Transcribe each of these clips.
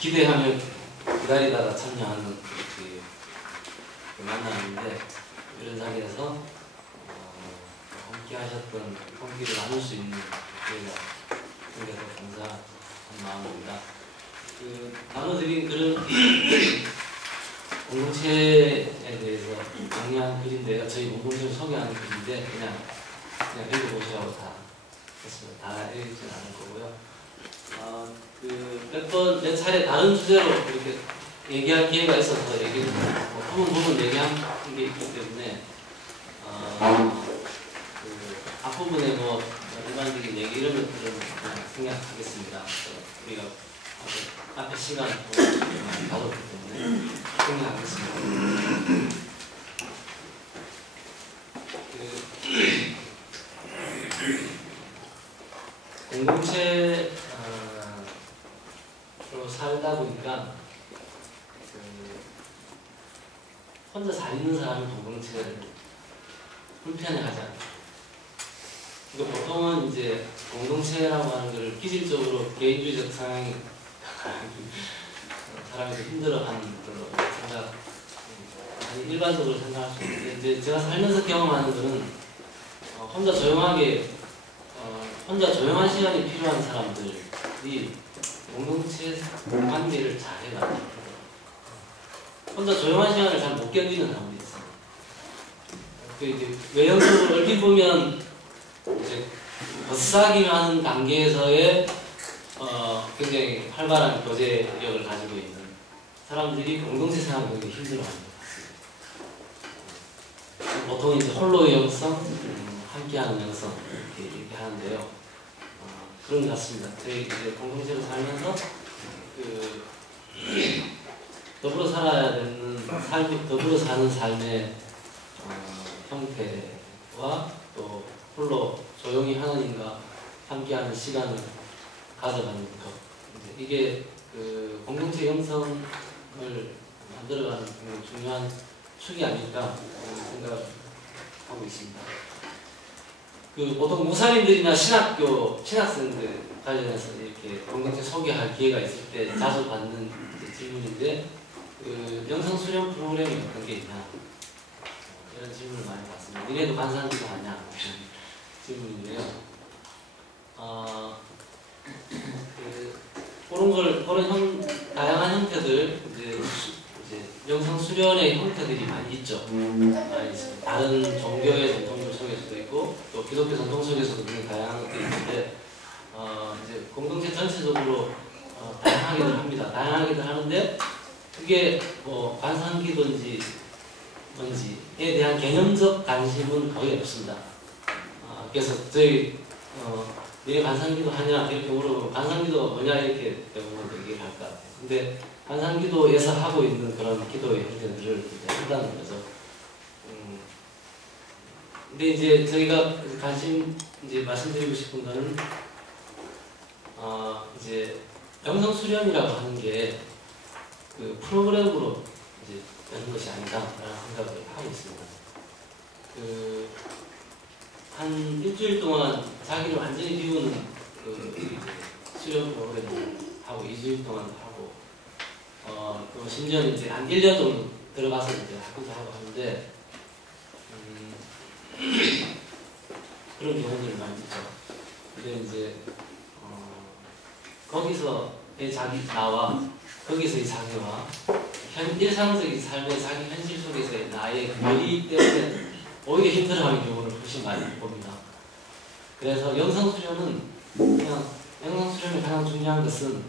기대하며 기다리다가 참여하는 그 만남인데 이런 자리에서 함께 하셨던 공기를 나눌 수 있는 기회가 생겨서 감사한 마음입니다. 나눠드린 그런 공동체에 대해서 강의한 글인데요. 저희 공동체를 소개하는 글인데 그냥 읽어보시라고 다 했습니다. 다 읽지는 않을 거고요. 몇 차례 다른 주제로 이렇게 얘기할 기회가 있어서 얘기를 부분 얘기한 게 있기 때문에 앞부분에 일반적인 얘기 이런 것들은 그냥 생략하겠습니다. 우리가 앞에 시간 많이 가졌기 때문에 생략하겠습니다. 공동체로 살다 보니까 혼자 잘 있는 사람이 공동체를 불편해하지 않아요. 그러니까 보통은 이제 공동체라고 하는 것을 기질적으로 개인주의적 성향이 사람이 힘들어하는 걸로 생각, 일반적으로 생각할 수 있는데 이제 제가 살면서 경험하는 것은 혼자 조용한 시간이 필요한 사람들이 공동체 관계를 잘 해가지고 혼자 조용한 시간을 잘 못 견디는 사람들이 있어요. 외형적으로 얼핏 보면 이제 버스하기하는 단계에서의 굉장히 활발한 교제력을 가지고 있는 사람들이 공동체 생활을 굉장히 힘들어하는 것 같습니다. 보통 이제 홀로의 영성, 함께하는 영성 이렇게 하는데요. 그런 것 같습니다. 저희 이제 공동체로 살면서 더불어 살아야 되는 더불어 사는 삶의 형태와 또 홀로 조용히 하나님과 함께하는 시간을 가져가는 것, 이게 공동체 형성을 만들어가는 중요한 축이 아닐까 생각하고 있습니다. 보통 목사님들이나 신학생들 관련해서 이렇게 공동체 소개할 기회가 있을 때 자주 받는 질문인데, 영성 수련 프로그램이 어떤 게 있냐, 이런 질문을 많이 받습니다. 니네도 반상기도 하냐, 이런 질문인데요. 그런 다양한 형태들, 이제 영성 수련의 형태들이 많이 있죠. 많이 있습니다. 다른 종교의 전통들 속에서도 있고, 또 기독교 전통 속에서도 굉장히 다양한 것들이 있는데, 이제 공동체 전체적으로 다양하게들 합니다. 다양하게들 하는데, 그게 반상기도인지 뭔지에 대한 개념적 관심은 거의 없습니다. 그래서 저희 니네 반상기도 하냐 이렇게 물어보면 반상기도가 뭐냐 이렇게 대부분 얘기를 할 것 같아요. 근데 반상기도에서 하고 있는 그런 기도의 형태들을 이제 한다는 거죠. 근데 이제 저희가 이제 말씀드리고 싶은 거는 이제 영성 수련이라고 하는 게 프로그램으로 이제 되는 것이 아니다라는 생각을 하고 있습니다. 한 일주일 동안 자기를 완전히 비우는 수련 프로그램을 하고 2주일 동안 하고 또 심지어는 이제 한 1년 정도 들어가서 이제 하기도 하고 하는데 그런 경우들이 많이 있죠. 근데 이제 거기서의 나와 거기서의 자기와 일상적인 삶의 자기 현실 속에서의 나의 거리 때문에 오히려 힘들어하는 경우를 훨씬 많이 봅니다. 그래서 영성수련은 영성수련의 가장 중요한 것은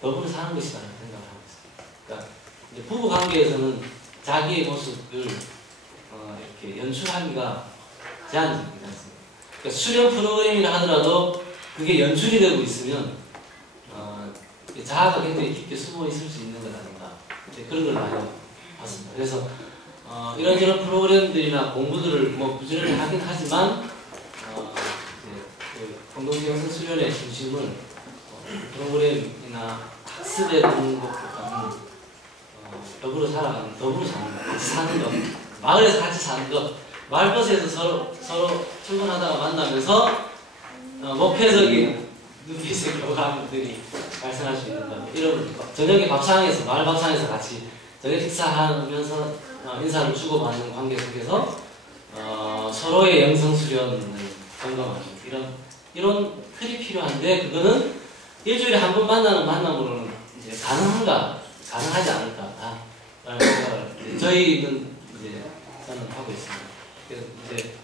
더불어 사는 것이라는 생각을 하고 있습니다. 그러니까 이제 부부 관계에서는 자기의 모습을 이렇게 연출하기가 제한적이지 않습니다. 그러니까 수련 프로그램이라 하더라도 그게 연출이 되고 있으면 자아가 굉장히 깊게 숨어 있을 수 있는 것 아닌가, 그런 걸 많이 봤습니다. 그래서 이런저런 프로그램들이나 공부들을 부지런히 하긴 하지만 공동체 영성 수련의 중심은 프로그램이나 학습에 두는 것보다는 더불어 사는 것, 같이 사는 것, 마을에서 같이 사는 것, 마을버스에서 서로 출근하다가 만나면서 목회적인 눈빛의 교감들이 발생할 수 있는 것. 이런 저녁에 밥상에서 마을 밥상에서 같이 저녁 식사하면서 인사를 주고받는 관계 속에서 서로의 영성 수련을 점검하는 이런 틀이 필요한데 그거는 일주일에 한 번 만나는 만남으로는 이제 가능하지 않을까 라는 생각을 저희는 이제 저는 하고 있습니다. 그래서 이제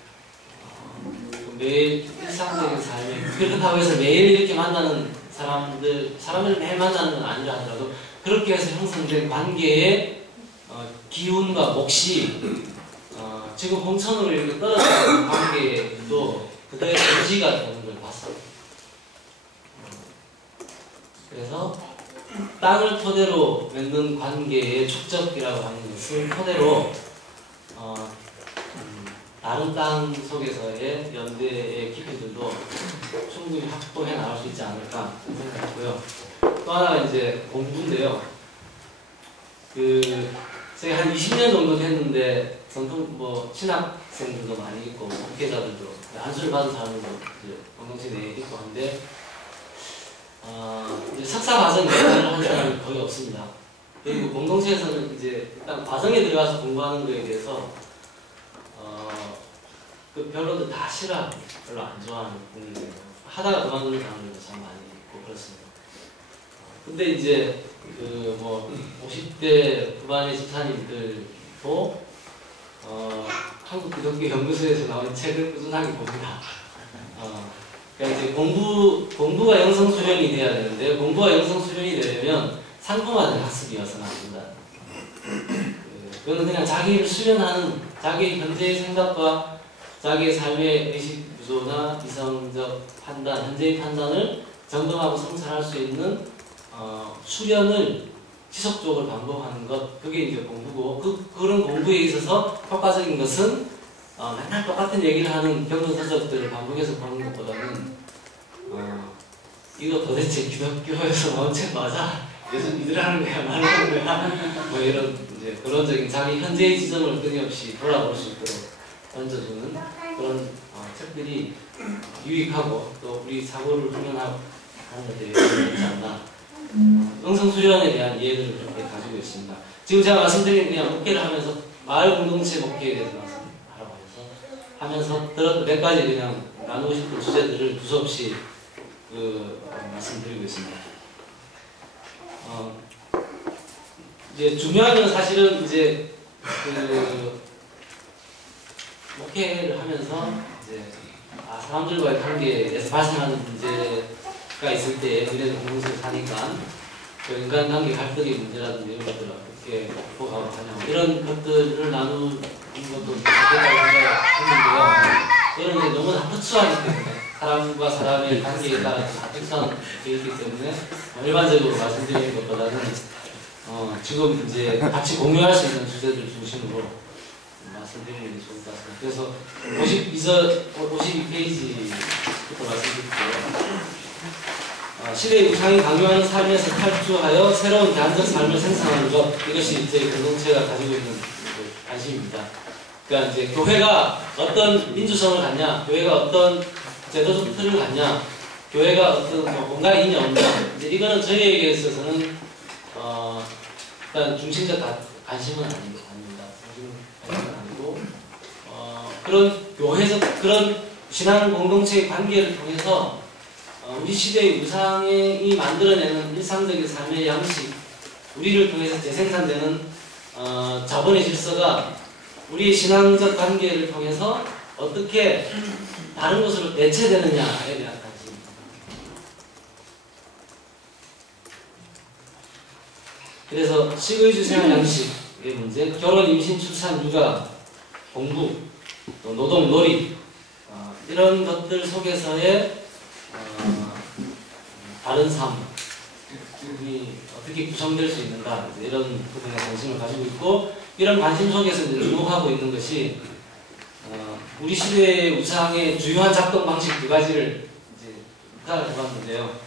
매일 일상적인 삶에 그렇다고 해서 매일 이렇게 만나는 사람을 매일 만나는 건 아니라 하더라도 그렇게 해서 형성된 관계의 기운과 몫이 지금 홍천으로 이렇게 떨어지는 관계도 그대로 유지가 되는 걸 봤어요. 그래서 땅을 토대로 맺는 관계의 축적이라고 하는 것을 토대로 다른 땅 속에서의 연대의 깊이들도 충분히 확보해 나갈 수 있지 않을까 생각하고요. 또 하나가 이제 공부인데요. 제가 한 20년 정도 됐는데 전통 신학생들도 많이 있고 목회자들도 안수를 받은 사람들도 공동체 내에 있고 한데 이제 석사 과정 연구를 한 사람이 거의 없습니다. 그리고 공동체에서는 이제 일단 과정에 들어가서 공부하는 거에 대해서 별로들 다 싫어하고 별로 안 좋아하는 분위기예요. 하다가 그만두는 사람들도 참 많이 있고 그렇습니다. 근데 이제 50대 후반의 집사님들도 한국기독교연구소에서 나온 책을 꾸준하게 봅니다. 그러니까 이제 공부가 영성 수련이 돼야 되는데 공부가 영성 수련이 되려면 상품화된 학습이어서는 안 된다. 그거는 그냥 자기를 수련하는 자기의 현재의 생각과 자기의 삶의 의식 구조나 이성적 판단, 현재의 판단을 점검하고 성찰할 수 있는 수련을 지속적으로 반복하는 것, 그게 이제 공부고 그런 공부에 있어서 효과적인 것은 맨날 똑같은 얘기를 하는 경전서적들을 반복해서 보는 것보다는 이거 도대체 기독교에서 나온 책 맞아? 요즘 이들 하는 거야? 말하는 거야? 이런 이제 그런적인 자기 현재의 지점을 끊임없이 돌아볼 수 있도록 던져주는 그런 책들이 유익하고 또 우리 사고를 훈련하는 것들이 있지 않나. 영성수련에 대한 이해들을 그렇게 가지고 있습니다. 지금 제가 말씀드린 그냥 목회를 하면서 마을 공동체 목회에 대해서 하면서 들었던 몇 가지 그냥 나누고 싶은 주제들을 두서없이 말씀드리고 있습니다. 이제 중요한 건 사실은 이제 목회를 하면서 이제 사람들과의 관계에서 발생하는 문제가 있을 때 그래도 공동체를 사니까 인간관계 갈등의 문제라든지 이런 것들을 어떻게 극복하고 하냐 이런 것들을 나누는 것도 좋겠다고 생각했는데요. 이런 게 너무나 흡수하기 때문에 사람과 사람의 관계에 따라 특성이 있기 때문에 일반적으로 말씀드리는 것보다는 지금 이제 같이 공유할 수 있는 주제들 중심으로 말씀드리는 게 좋을 것 같습니다. 그래서 52페이지부터 말씀드릴게요. 시대의 우상이 강요하는 삶에서 탈주하여 새로운 대안적 삶을 생성하는 것, 이것이 이제 공동체가 가지고 있는 관심입니다. 그러니까 이제 교회가 어떤 민주성을 갖냐, 교회가 어떤 제도적 틀을 갖냐, 교회가 어떤 뭔가 있냐 없냐, 이제 이거는 저희에게 있어서는 일단 중심적 관심은 아닙니다. 관심은 아니고 그런 교회적 그런 신앙 공동체의 관계를 통해서 우리 시대의 우상이 만들어내는 일상적인 삶의 양식, 우리를 통해서 재생산되는 자본의 질서가 우리의 신앙적 관계를 통해서 어떻게 다른 것으로 대체되느냐에 대한 관심입니다. 그래서 식의주 생활 양식의 문제, 결혼, 임신, 출산, 육아, 공부, 또 노동, 놀이 이런 것들 속에서의 다른 삶이 어떻게 구성될 수 있는가 이런 부분에 관심을 가지고 있고 이런 관심 속에서 이제 주목하고 있는 것이 우리 시대의 우상의 주요한 작동 방식 두 가지를 이제 해봤는데요.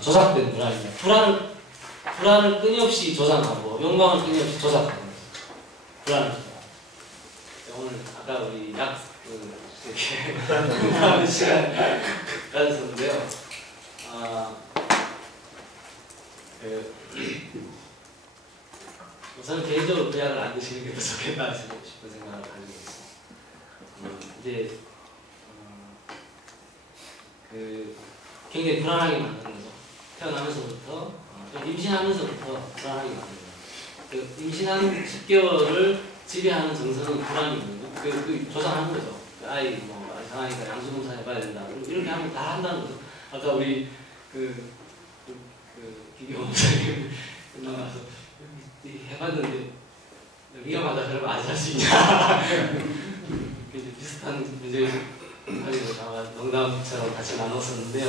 조작된 불안입니다. 불안을 끊임없이 조장하고 욕망을 끊임없이 조작하는 불안을 오늘 아까 우리 이렇게 하는 시간 가졌었는데요. 저는 개인적으로 그 약을 안 드시는 게 더 좋겠다 싶은 생각을 가지고 있습니다. 이제 굉장히 불안하게 만드는 거죠. 태어나면서부터 임신하면서부터 불안하게 만드는 거예요. 임신한 10개월을 지배하는 정서는 불안이거든요. 조장하는 거죠. 아이 뭐 이상하니까 양수검사 해봐야 된다. 이렇게 하면 다 한다는 거죠. 아까 우리 김경호 목사님 나가서 해봤는데 위험하다 그러면 안 살 수 있냐. 비슷한 문제 가지고 아마 농담처럼 같이 나눴었는데요.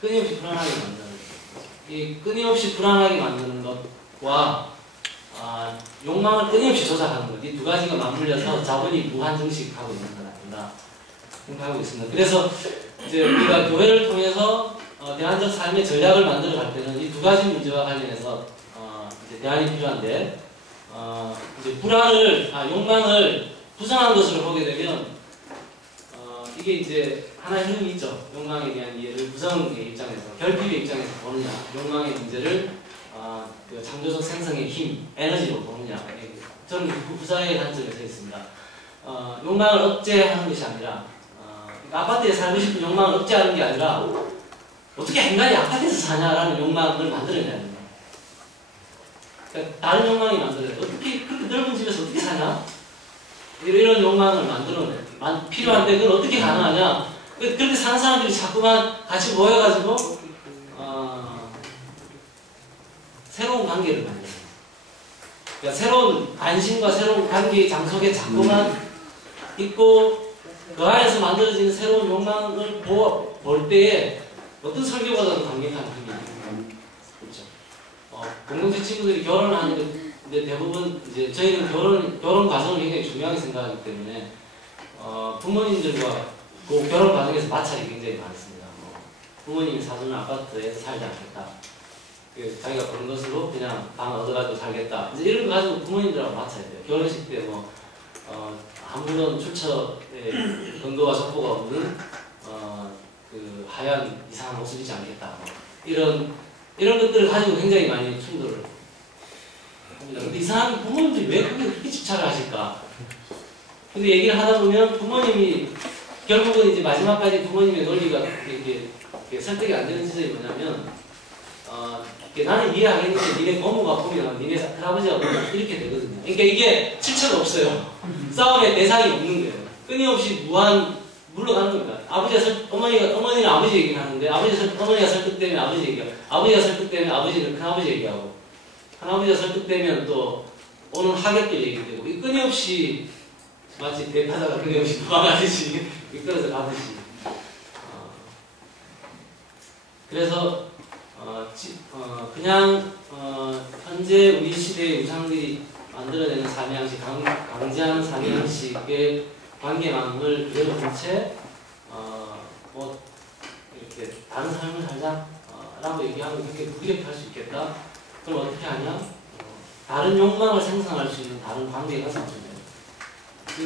끊임없이 불안하게 만드는 것. 이 끊임없이 불안하게 만드는 것과 욕망을 끊임없이 조작하는 것. 이 두 가지가 맞물려서 자본이 무한정식하고 있는 건 아닌가 생각하고 있습니다. 그래서 이제 우리가 교회를 통해서 대안적 삶의 전략을 만들어 갈 때는 이 두 가지 문제와 관련해서 이제 대안이 필요한데 이제 욕망을 부정한 것으로 보게 되면 이게 이제 하나의 흐름이 있죠. 욕망에 대한 이해를 부정의 입장에서, 결핍의 입장에서 보느냐, 욕망의 문제를 그 창조적 생성의 힘, 에너지로 보느냐. 저는 부자의 관점에 서 있습니다. 욕망을 억제하는 것이 아니라 그러니까 아파트에 살고 싶은 욕망을 억제하는 게 아니라 어떻게 인간이 아파트에서 사냐라는 욕망을 만들어내야 됩니다. 그러니까 다른 욕망이 만들어요. 어떻게 그렇게 넓은 집에서 어떻게 사냐? 이런 욕망을 만들어내. 필요한데 그걸 어떻게 가능하냐? 그렇게 사는 사람들이 자꾸만 같이 모여가지고 새로운 관계를 만들어요. 그러니까 새로운 관심과 새로운 관계의 장속에 자꾸만 있고 그 안에서 만들어지는 새로운 욕망을 볼 때에 어떤 설교보다도 강력한 힘이 있는 거죠. 공동체 친구들이 결혼을 하는데 대부분 이제 저희는 결혼 과정을 굉장히 중요하게 생각하기 때문에 부모님들과 그 결혼 과정에서 마찰이 굉장히 많습니다. 부모님이 사주는 아파트에서 살지 않겠다. 자기가 버는 것으로 그냥 방 얻어가지고 살겠다. 이제 이런 거 가지고 부모님들하고 맞춰야 돼요. 결혼식 때 아무런 출처에 근거와 속보가 없는 그 하얀 이상한 옷을 입지 않겠다. 이런 것들을 가지고 굉장히 많이 충돌을 합니다. 근데 이상하게 부모님들이 왜 그렇게 집착을 하실까? 근데 얘기를 하다 보면 부모님이 결국은 이제 마지막까지 부모님의 논리가 이렇게 설득이 안 되는 지점이 뭐냐면 나는 이해하겠는데 니네 고모가 보면 니네 할아버지가 보면 이렇게 되거든요. 그러니까 이게 실체가 없어요. 싸움의 대상이 없는 거예요. 끊임없이 물러가는 겁니다. 어머니는 아버지 얘기를 하는데 어머니가 설득되면 아버지 얘기하고 아버지가 설득되면 아버지는 큰아버지 얘기하고 큰아버지가 설득되면 또 오는 하객들 얘기되고 끊임없이 마치 대타자가 끊임없이 도망가듯이 이끌어서 가듯이 그래서 그냥 현재 우리 시대의 우상들이 만들어내는 삶의 양식, 강제하는 삶의 양식의 관계망을 그대로 둔 채 이렇게 다른 삶을 살자 라고 얘기하면 굉장히 무기력할 수 있겠다. 그럼 어떻게 하냐? 다른 욕망을 생성할 수 있는 다른 관계가 상존해요.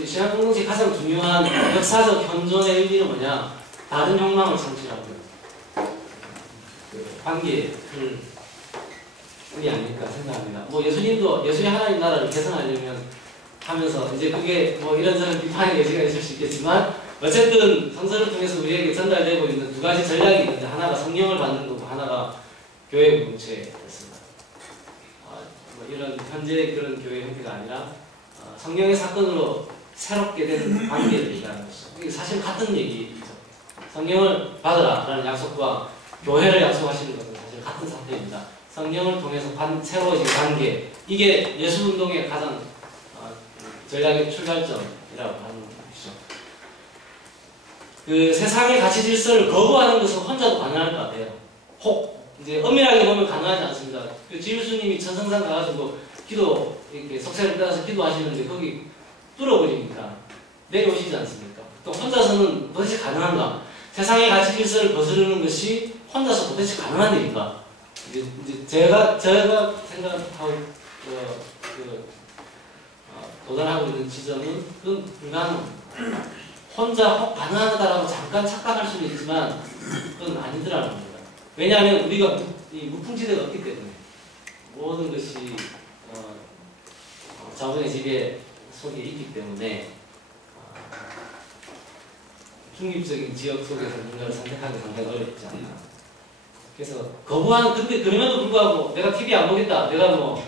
신앙 공동체의 가장 중요한 역사적 현존의 의미는 뭐냐? 다른 욕망을 창출하고 관계의 틀이 아닐까 생각합니다. 예수님도 예수님 하나님 나라를 개선하려면 하면서 이제 그게 이런저런 비판의 여지가 있을 수 있겠지만 어쨌든 성서를 통해서 우리에게 전달되고 있는 두 가지 전략이 있는데 하나가 성령을 받는 거고 하나가 교회 공동체였습니다. 이런 현재 그런 교회 형태가 아니라 성령의 사건으로 새롭게 된 관계를 얘기하는 것이죠. 이게 사실 같은 얘기죠. 성령을 받으라라는 약속과 교회를 약속하시는 것은 사실 같은 사태입니다. 성령을 통해서 새로워진 관계, 이게 예수운동의 가장 전략의 출발점이라고 하는 것이죠. 그 세상의 가치 질서를 거부하는 것은 혼자도 가능할 것 같아요. 이제 엄밀하게 보면 가능하지 않습니다. 그 지율수님이 천성산 가가지고 이렇게 석쇠를 따라서 기도하시는데 거기 뚫어버리니까 내려오시지 않습니까? 또 혼자서는 도대체 가능한가? 세상의 가치 질서를 거스르는 것이 혼자서 도대체 가능한 일인가? 이제 제가 생각하고 도달하고 있는 지점은 그건 불가능합니다. 혼자 가능하다라고 잠깐 착각할 수는 있지만 그건 아니더라는 겁니다. 왜냐하면 우리가 이 무풍지대가 없기 때문에 모든 것이 자본의 지배 속에 있기 때문에 중립적인 지역 속에서 뭔가를 선택하기 상당히 어렵지 않나. 그래서 거부하는, 근데 그럼에도 불구하고 내가 TV 안 보겠다, 내가 뭐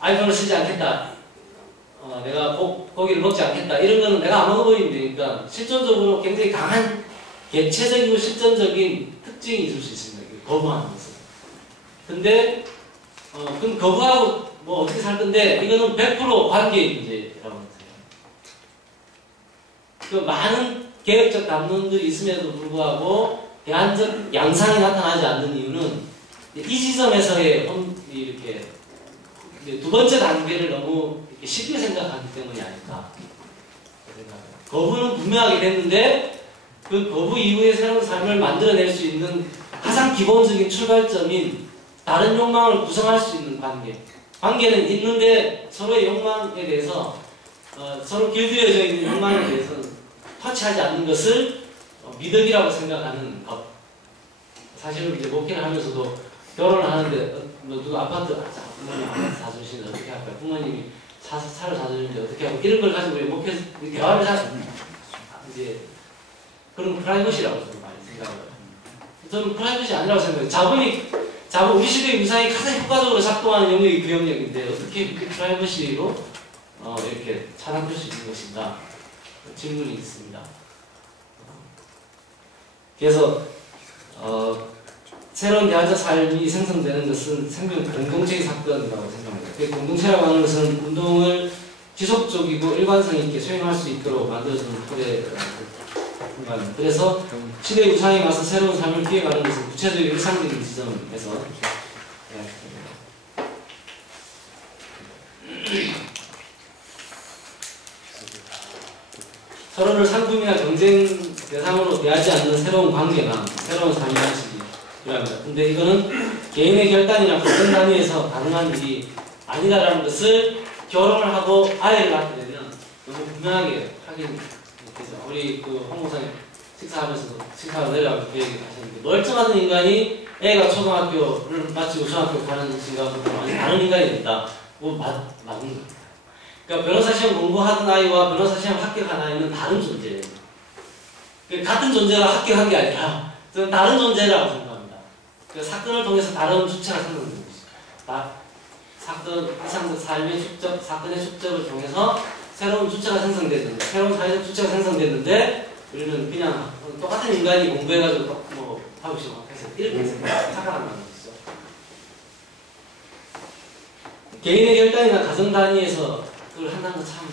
아이폰을 쓰지 않겠다, 내가 고기를 먹지 않겠다, 이런 거는 내가 안 먹어버리면 되니까 실존적으로 굉장히 강한 개체적이고 실전적인 특징이 있을 수 있습니다. 거부하는 것은. 근데 그럼 거부하고 뭐 어떻게 살 건데, 이거는 100% 관계의 문제라고 생각해요. 그 많은 개혁적 담론들이 있음에도 불구하고 대안적 양상이 나타나지 않는 이유는 이 지점에서의 이렇게 두 번째 단계를 너무 쉽게 생각하기 때문이 아닐까 생각합니다. 거부는 분명하게 됐는데 그 거부 이후에 새로운 삶을 만들어낼 수 있는 가장 기본적인 출발점인 다른 욕망을 구성할 수 있는 관계. 관계는 있는데 서로의 욕망에 대해서 서로 길들여져 있는 욕망에 대해서 터치하지 않는 것을 미덕이라고 생각하는 것. 사실은 이제 목회를 하면서도 결혼을 하는데 누가 아파트 사주시는데 어떻게 할까요? 부모님이 차를 사주는데 어떻게 하고 이런 걸 가지고 목회 대화를 이제 그런 프라이버시라고 저는 많이 생각을 해요. 저는 프라이버시 아니라고 생각해요. 자본 우리 시대의 위상이 가장 효과적으로 작동하는 영역이 그 영역인데 어떻게 그 프라이버시로 이렇게 차단될 수 있는 것인가 질문이 있습니다. 그래서 새로운 대화적 삶이 생성되는 것은 생명 공동체의 사건이라고 생각합니다. 그 공동체라고 하는 것은 운동을 지속적이고 일관성 있게 수행할 수 있도록 만들어주는 토대입니다. 그래서 시대의 우상에 맞서 새로운 삶을 피해가는 것은 구체적인 일상적인 지점에서 서로를 상품이나 경쟁 대상으로 대하지 않는 새로운 관계나 새로운 삶의 방식이 필요합니다. 근데 이거는 개인의 결단이나 가정 단위에서 가능한 일이 아니다라는 것을 결혼을 하고 아이를 낳게 되면 너무 분명하게 하긴 되죠. 우리 그 홍보사님 식사하면서도 식사가 내려가면서 그 얘기 하셨는데 멀쩡한 인간이 애가 초등학교를 마치고 중학교 가는 순간부터 많이 다른 인간이 된다. 그거 맞는 거예요. 그러니까 변호사 시험 공부하는 아이와 변호사 시험 합격한 아이는 다른 존재예요. 같은 존재가 합격한 게 아니라 저는 다른 존재라고 생각합니다. 그러니까 사건을 통해서 다른 주체가 생성되는 것이죠. 사건, 이상적 삶의 축적, 사건의 축적을 통해서 새로운 주체가 생성됐는데, 새로운 사회적 주체가 생성됐는데, 우리는 그냥 똑같은 인간이 공부해가지고 뭐 하고 싶어 해서 이렇게 착각한다는 것이죠. 개인의 결단이나 가정 단위에서 그걸 한다는 건 참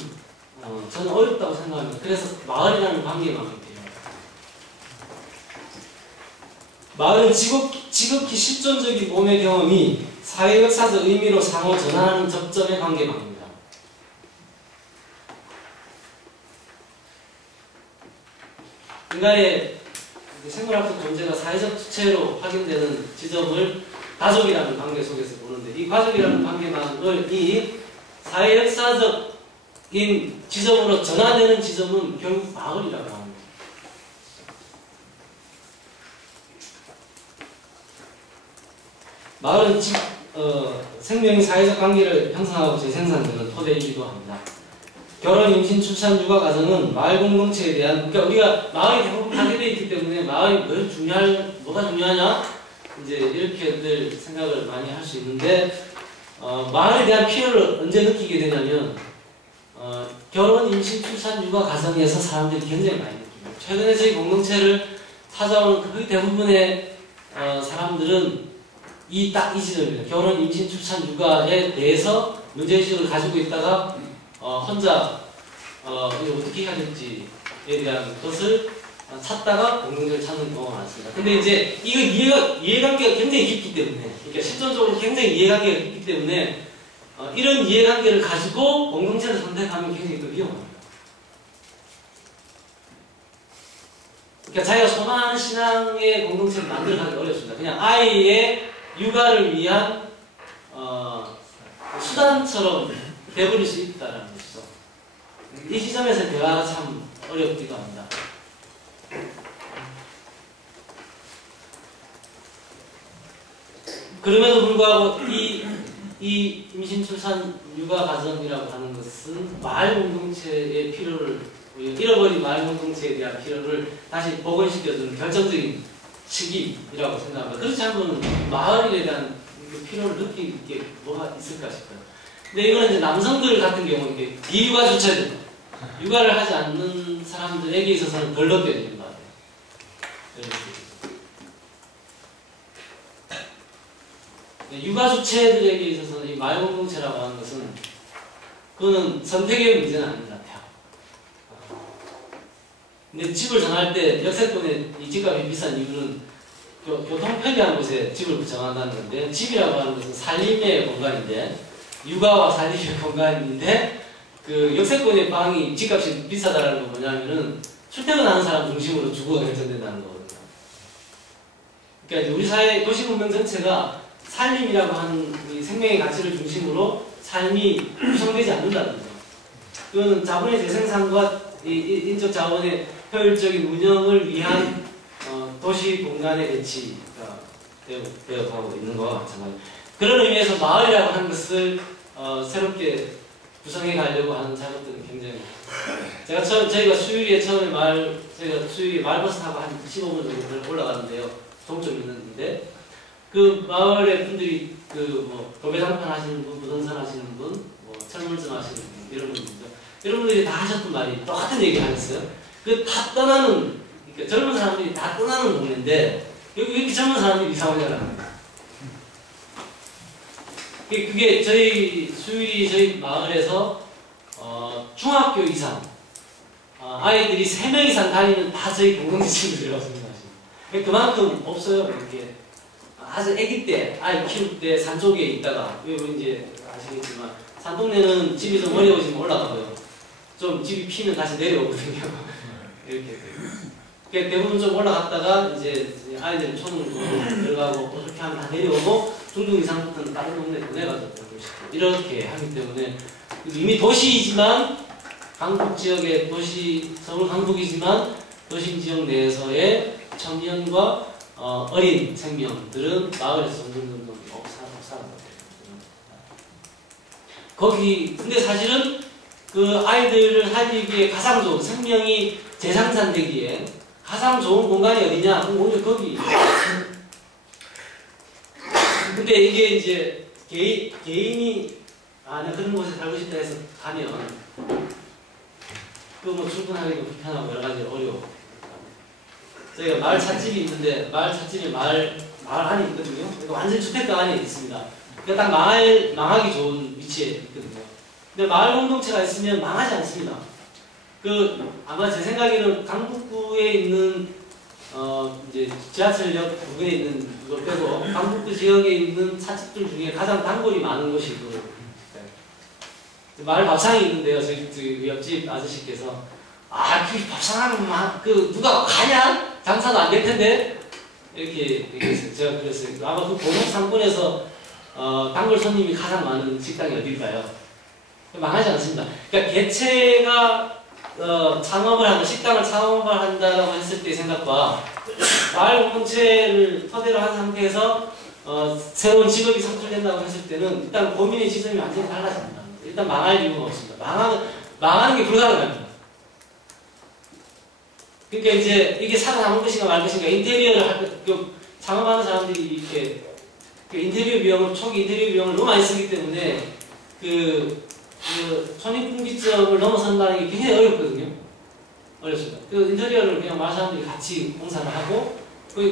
저는 어렵다고 생각합니다. 그래서 마을이라는 관계만큼 필요합니다. 마을은 지극히 실존적인 몸의 경험이 사회 역사적 의미로 상호 전환하는 접점의 관계망입니다. 인간의 생물학적 존재가 사회적 주체로 확인되는 지점을 가족이라는 관계 속에서 보는데, 이 가족이라는 관계망을 이 사회 역사적인 지점으로 전환되는 지점은 결국 마을이라고 합니다. 마을은 생명이 사회적 관계를 형성하고 재생산되는 토대이기도 합니다. 결혼, 임신, 출산, 육아 과정은 마을 공동체에 대한, 그러니까 우리가 마을이 대부분 파괴되어 있기 때문에 마을이 뭐가 중요하냐? 이제 이렇게들 생각을 많이 할 수 있는데, 마을에 대한 필요를 언제 느끼게 되냐면, 결혼, 임신, 출산, 육아 과정에서 사람들이 굉장히 많이 느낍니다. 최근에 저희 공동체를 찾아오는 거의 대부분의 사람들은 딱 이 지점입니다. 결혼, 임신, 출산, 육아에 대해서 문제의식을 가지고 있다가 혼자 이거 어떻게 해야 될지에 대한 것을 찾다가 공동체를 찾는 경우가 많습니다. 근데 이제 이거 이해관계가 굉장히 깊기 때문에, 그러니까 실존적으로 굉장히 이해관계가 깊기 때문에 이런 이해관계를 가지고 공동체를 선택하면 굉장히 또 위험합니다. 그러니까 자기가 소망하는 신앙의 공동체를 만들어가기 어렵습니다. 그냥 아이의 육아를 위한 수단처럼 돼버릴 수 있다는 것이죠. 이 지점에서 대화가 참 어렵기도 합니다. 그럼에도 불구하고 이 임신, 출산, 육아 과정이라고 하는 것은 마을 공동체의 필요를, 잃어버린 마을 공동체에 대한 필요를 다시 복원시켜주는 결정적인 시기라고 생각합니다. 그렇지 않으면 마을에 대한 필요를 느낄 게 뭐가 있을까 싶어요. 근데 이거는 이제 남성들 같은 경우, 이게 비육아 주체들, 육아를 하지 않는 사람들에게 있어서는 덜 느껴지는 것 같아요. 육아 주체들에게 있어서는 이 마을 공동체라고 하는 것은 그거는 선택의 문제는 아닌 것 같아요. 근데 집을 정할 때 역세권에 이 집값이 비싼 이유는 교통 편리한 곳에 집을 정한다는 건데, 집이라고 하는 것은 살림의 공간인데, 육아와 살림의 공간인데, 그 역세권의 방이 집값이 비싸다라는 건 뭐냐면은 출퇴근하는 사람 중심으로 주거가 결정된다는 거거든요. 그러니까 우리 사회 도시 문명 전체가 살림이라고 하는 이 생명의 가치를 중심으로 삶이 구성되지 않는다는 거죠. 이거는 자본의 재생산과 인적 자원의 효율적인 운영을 위한 도시 공간의 배치가 되어가고 있는 것과 마찬가지입니다. 그런 의미에서 마을이라고 하는 것을 새롭게 구성해 가려고 하는 작업들은 굉장히, 저희가 수유리에 처음에 저희가 수유리 마을버스 타고 한 15분 정도 올라가는데요. 동점 있는데, 그 마을의 분들이 도배장판 하시는 분, 부동산 하시는 분, 철물점 하시는 분, 이런 분들이죠. 이런 분들이 다 하셨던 말이 똑같은 얘기를 하셨어요. 그 다 떠나는, 그러니까 젊은 사람들이 다 떠나는 동네인데 여기 왜 이렇게 젊은 사람들이 이사 오냐라는 거예요. 그게 저희 마을에서 중학교 이상 아이들이 3명 이상 다니는 다 저희 공동체 친구들이라고 생각하시면 그만큼 없어요. 이렇게 아주 아기 때, 아이 키울 때 산속에 있다가, 이제 아시겠지만 산동네는 집이 좀 어려워지면 올라가고요. 좀 집이 피면 다시 내려오거든요. 이렇게. 대부분 좀 올라갔다가 이제 아이들은 초등으로 들어가고 그렇게 하면 다 내려오고 중등 이상부터는 다른 동네 보내가지고 이렇게 하기 때문에 이미 도시이지만 강북 지역의 서울 강북이지만 도심 지역 내에서의 청년과 어린 생명들은 마을에서 점점 없사는 거기. 근데 사실은 그 아이들을 살리기에 가장 좋은, 생명이 재생산되기에 가장 좋은 공간이 어디냐? 그럼 오히려 거기. 근데 이게 이제 개인이 나 그런 곳에 살고 싶다 해서 가면 출근하기도 불편하고 여러 가지 어려워. 저희가 마을 찻집이 있는데 마을 찻집이 마을 안에 있거든요. 완전 주택가 안에 있습니다. 그러니까 딱 망하기 좋은 위치에 있거든요. 근데 마을 공동체가 있으면 망하지 않습니다. 아마 제 생각에는 강북구에 있는 이제 지하철역 부근에 있는 그걸 빼고 강북구 지역에 있는 찻집들 중에 가장 단골이 많은 곳이 마을 밥상이 있는데요. 저희 옆집 아저씨께서 그 밥상하면 누가 가냐? 장사도 안 될 텐데 이렇게 얘기했어요. 제가 그랬어요. 아마 그 고목 상권에서 단골 손님이 가장 많은 식당이 어딜까요? 망하지 않습니다. 그러니까 개체가 식당을 창업을 한다라고 했을 때의 생각과 마을 공동체를 토대로 한 상태에서 새로운 직업이 창출된다고 했을 때는 일단 고민의 지점이 완전히 달라집니다. 일단 망할 이유가 없습니다. 망하는 게 불가능합니다. 그러니까 이제 이게 살아남을 것인가 말 것인가, 인테리어를 할 때 창업하는 사람들이 이렇게 초기 인테리어 비용을 너무 많이 쓰기 때문에 손익분기점을 넘어선다는 게 굉장히 어렵거든요. 어렵습니다. 인테리어를 그냥 마을 사람들이 같이 공사를 하고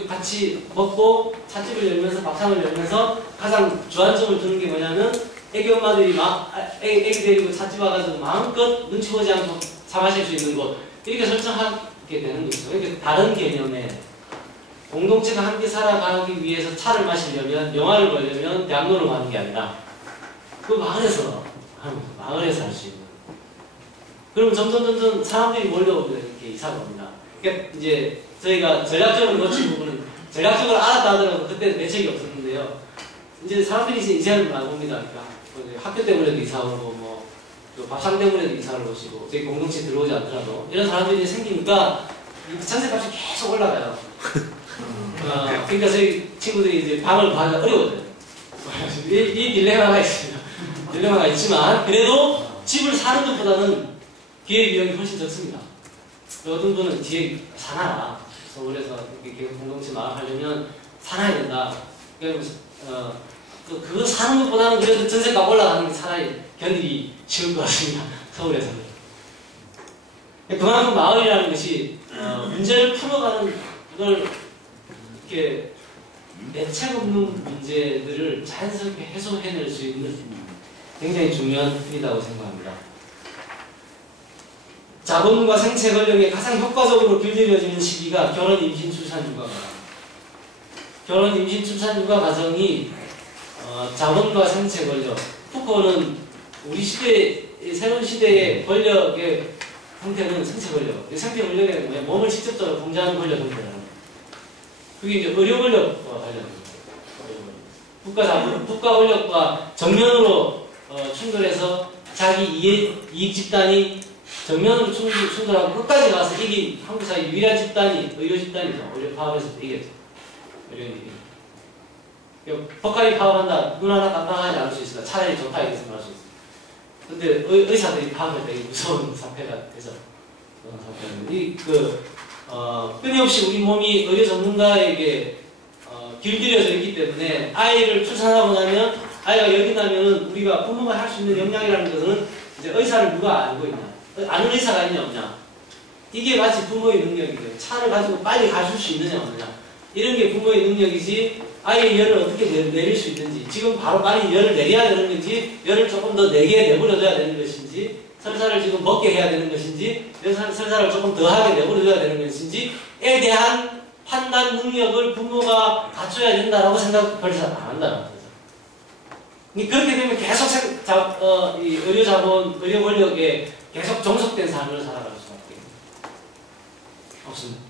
같이 먹고 찻집을 열면서 밥상을 열면서 가장 주안점을 두는 게 뭐냐면 애기 엄마들이 애기 데리고 찻집 와가지고 마음껏 눈치 보지 않고 차 마실 수 있는 곳, 이렇게 설정하게 되는 거죠. 이렇게 다른 개념의 공동체가 함께 살아가기 위해서 차를 마시려면, 영화를 보려면 양로로 가는 게 아니라 마을에서 할 수 있는. 그러면 점점 사람들이 몰려오고 이렇게 이사가 옵니다. 그러니까 이제 저희가 전략적으로 놓친 부분은, 전략적으로 알았다 하더라도 그때 대책이 없었는데요. 이제 사람들이 이제는 많이 옵니다. 그러니까 학교 때문에도 이사 오고, 밥상 때문에도 이사를 오시고, 저희 공동체 들어오지 않더라도 이런 사람들이 생기니까 전세값이 계속 올라가요. 그러니까 저희 친구들이 이제 방을 구하기가 어려워져요. 이 딜레마가 있습니다. 딜레마가 있지만 그래도 집을 사는 것보다는 기회 비용이 훨씬 적습니다. 어떤 분은 뒤에 사놔라. 서울에서 이렇게 공동체 마을 하려면 사놔야 된다. 그거 사는 것보다는 그래도 전세값 올라가는 게 차라리 견디기 쉬울 것 같습니다. 서울에서는. 그만큼 마을이라는 것이 문제를 풀어가는 걸 이렇게 대책 없는 문제들을 자연스럽게 해소해낼 수 있는 굉장히 중요한 일이라고 생각합니다. 자본과 생체 권력에 가장 효과적으로 길들여지는 시기가 결혼, 임신, 출산, 육아 과정. 결혼, 임신, 출산, 육아 과정이 자본과 생체 권력. 푸코는 우리 시대, 새로운 시대의 권력의 형태는 생체 권력. 생체 권력에는 뭐야? 몸을 직접적으로 통제하는 권력 형태라는 거예요. 그게 이제 의료 권력과 관련합니다. 국가 자본, 국가 권력과 정면으로 충돌해서 자기 이익 집단이 정면으로 충돌하고 끝까지 가서 이긴 한국 사회 유일한 집단이 의료 집단이죠. 의료 파업에서 이겼죠. 의료인이. 법관이 파업한다. 눈 하나 깜빡하지 않을 수 있으나 차라리 좋다 이렇게 생각할 수 있어요. 근데 의사들이 파업할 때 무서운 사태가 돼서 끊임없이 우리 몸이 의료 전문가에게 길들여져 있기 때문에 아이를 출산하고 나면 아이가 열이 나면 우리가 부모가 할 수 있는 역량이라는 것은 이제 의사를 누가 알고 있냐? 아는 의사가 있냐 없냐? 이게 마치 부모의 능력이죠. 차를 가지고 빨리 가줄 수 있느냐 없느냐? 이런 게 부모의 능력이지. 아이의 열을 어떻게 내릴 수 있는지, 지금 바로 빨리 열을 내려야 되는 건지, 열을 조금 더 내게 내버려둬야 되는 것인지, 설사를 지금 먹게 해야 되는 것인지, 설사를 조금 더하게 내버려둬야 되는 것인지에 대한 판단 능력을 부모가 갖춰야 된다라고 별로 잘 안 한다는 거죠. 그렇게 되면 계속 이 의료 자본, 의료 권력에 계속 종속된 삶을 살아갈 수밖에 없습니다.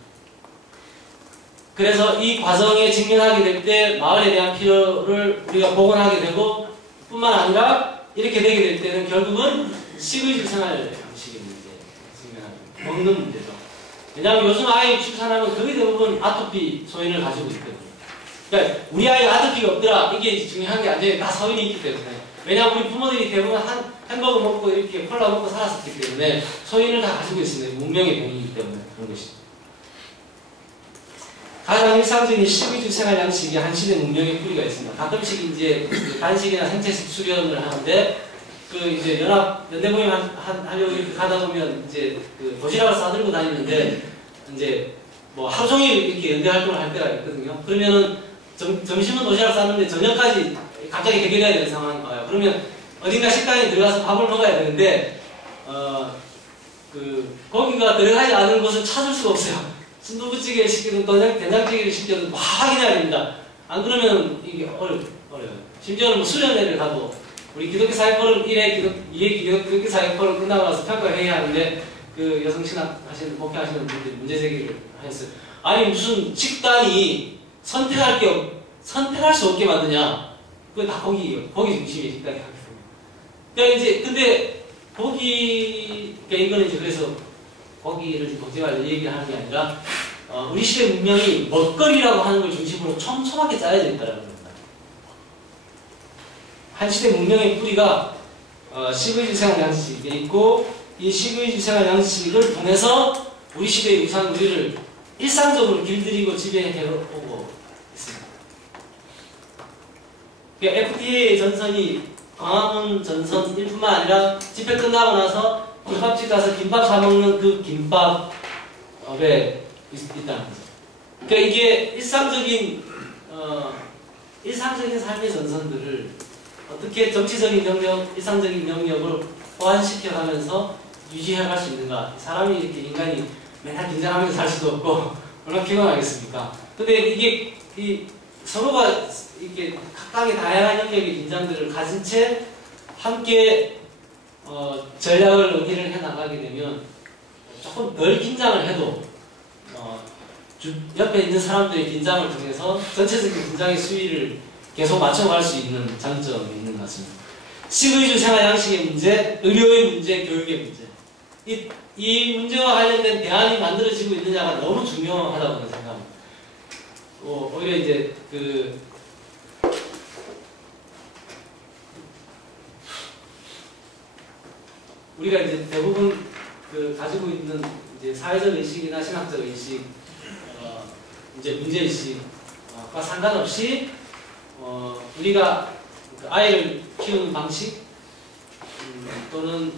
그래서 이 과정에 직면하게 될 때 마을에 대한 필요를 우리가 복원하게 되고 뿐만 아니라 이렇게 되게 될 때는 결국은 식의주 생활 양식의 문제, 먹는 문제죠. 왜냐하면 요즘 아이 출산하면 거의 대부분 아토피 소인을 가지고 있거든요. 그러니까 우리 아이가 아토피가 없더라 이게 중요한 게 아니라 다 소인이 있기 때문에. 왜냐하면 우리 부모들이 대부분 햄버거 먹고 이렇게 콜라 먹고 살았었기 때문에 소인을 다 가지고 있습니다. 문명의 병이기 때문에 그런 것이죠. 가장 일상적인 식의주 생활 양식이 한 시대 문명의 뿌리가 있습니다. 가끔씩 이제 단식이나 생체식 수련을 하는데 이제 연대 모임 하려고 이렇게 가다 보면 이제 도시락을 싸들고 다니는데 이제 뭐 하루 종일 이렇게 연대 활동을 할 때가 있거든요. 그러면은 점심은 도시락 싸는데 저녁까지 갑자기 해결해야 되는 상황이 와요. 그러면 어딘가 식당에 들어가서 밥을 먹어야 되는데 거기가 들어가지 않은 곳을 찾을 수가 없어요. 순두부찌개를 시키든 된장찌개를 시키든 막 확인해야 됩니다. 안 그러면 이게 어려워요. 심지어는 뭐 수련회를 가도 우리 기독교 사회포럼 1회, 2회 기독교 사회포럼 끝나고 나서 평가회의 하는데 여성신학 목회하시는 분들이 문제 제기를 하셨어요. 아니 무슨 식단이 선택할 수 없게 만드냐? 그게 다 고기 중심의 식단이 하겠습니다. 그러니까 이제 근데 그러니까 이거는 이제 그래서 고기를 걱정할 얘기를 하는 게 아니라 우리 시대 문명이 먹거리라고 하는 걸 중심으로 촘촘하게 짜여져 있다는 겁니다. 한 시대 문명의 뿌리가 식의주 생활 양식에 있고 이 식의주 생활 양식을 통해서 우리 시대의 우상 우리를 일상적으로 길들이고 지배해오고 있습니다. 그러니까 FDA 전선이 광화문 전선 1뿐만 아니라 집회 끝나고 나서 김밥집 가서 김밥 사 먹는 그 김밥에 있다는 거죠. 그러니까 이게 일상적인 삶의 전선들을 어떻게 정치적인 영역, 일상적인 영역을 호환시켜가면서 유지해갈 수 있는가. 사람이 이렇게 인간이 맨날 긴장하면서 살 수도 없고 얼마나 피곤하겠습니까? 근데 이게 서로가 이렇게 각각의 다양한 영역의 긴장들을 가진 채 함께 전략을 논의를 해나가게 되면 조금 덜 긴장을 해도 옆에 있는 사람들의 긴장을 통해서 전체적인 긴장의 수위를 계속 맞춰갈 수 있는 장점이 있는 것 같습니다. 식의주 생활 양식의 문제, 의료의 문제, 교육의 문제. 이 문제와 관련된 대안이 만들어지고 있느냐가 너무 중요하다고 생각합니다. 오히려 이제 우리가 이제 대부분 그 가지고 있는 이제 사회적 의식이나 신학적 의식, 이제 문제 의식과 상관없이 우리가 그 아이를 키우는 방식 또는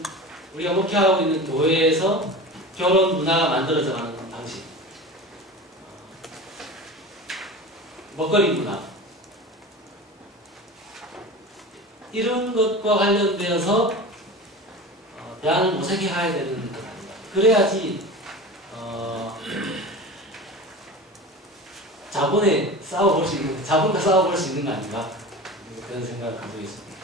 우리가 목회하고 있는 교회에서 결혼 문화가 만들어져 가는 방식, 먹거리 문화, 이런 것과 관련되어서 대안을 모색해 가야 되는 것 아닌가. 그래야지 자본과 싸워볼 수 있는 거 아닌가, 그런 생각을 가지고 있습니다.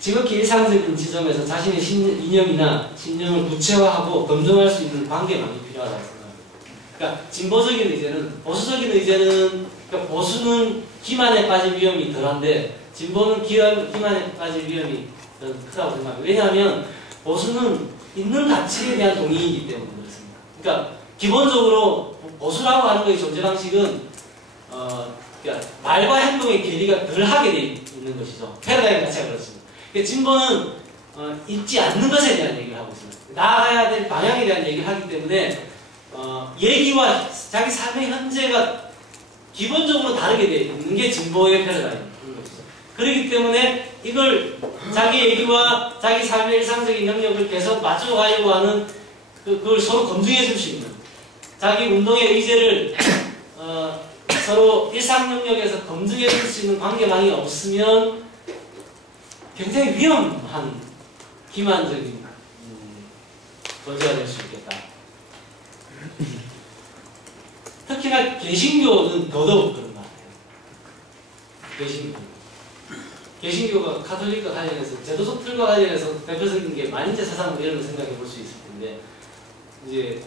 지극히 일상적인 지점에서 자신의 이념이나 신념을 구체화하고 검증할 수 있는 관계만이 필요하다고 생각합니다. 그러니까 진보적인 의제는, 보수적인 의제는, 그러니까 보수는 기만에 빠질 위험이 덜한데 진보는 기만에 빠질 위험이 더 크다고 생각합니다. 왜냐하면 보수는 있는 가치에 대한 동의이기 때문에 그렇습니다. 그러니까 기본적으로 보수라고 하는 것의 존재 방식은 그러니까 말과 행동의 괴리가 덜하게 되어 있는 것이죠. 패러다임 자체가 그렇습니다. 진보는 있지 않는 것에 대한 얘기를 하고 있습니다. 나아가야 될 방향에 대한 얘기를 하기 때문에 얘기와 자기 삶의 현재가 기본적으로 다르게 되어 있는 게 진보의 패러다임인 것이죠. 그렇기 때문에 이걸 자기 얘기와 자기 삶의 일상적인 영역을 계속 맞춰가려고 하는 그걸 서로 검증해 줄 수 있는, 자기 운동의 의제를 서로 일상 영역에서 검증해 줄 수 있는 관계망이 없으면 굉장히 위험한 기만적인 존재가 될 수 있겠다. 특히나 개신교는 더더욱 그런 것 같아요. 개신교가 카톨릭과 관련해서, 제도속들과 관련해서 대표적인 게 만인제 사상 이런 걸 생각해 볼 수 있을 텐데, 이제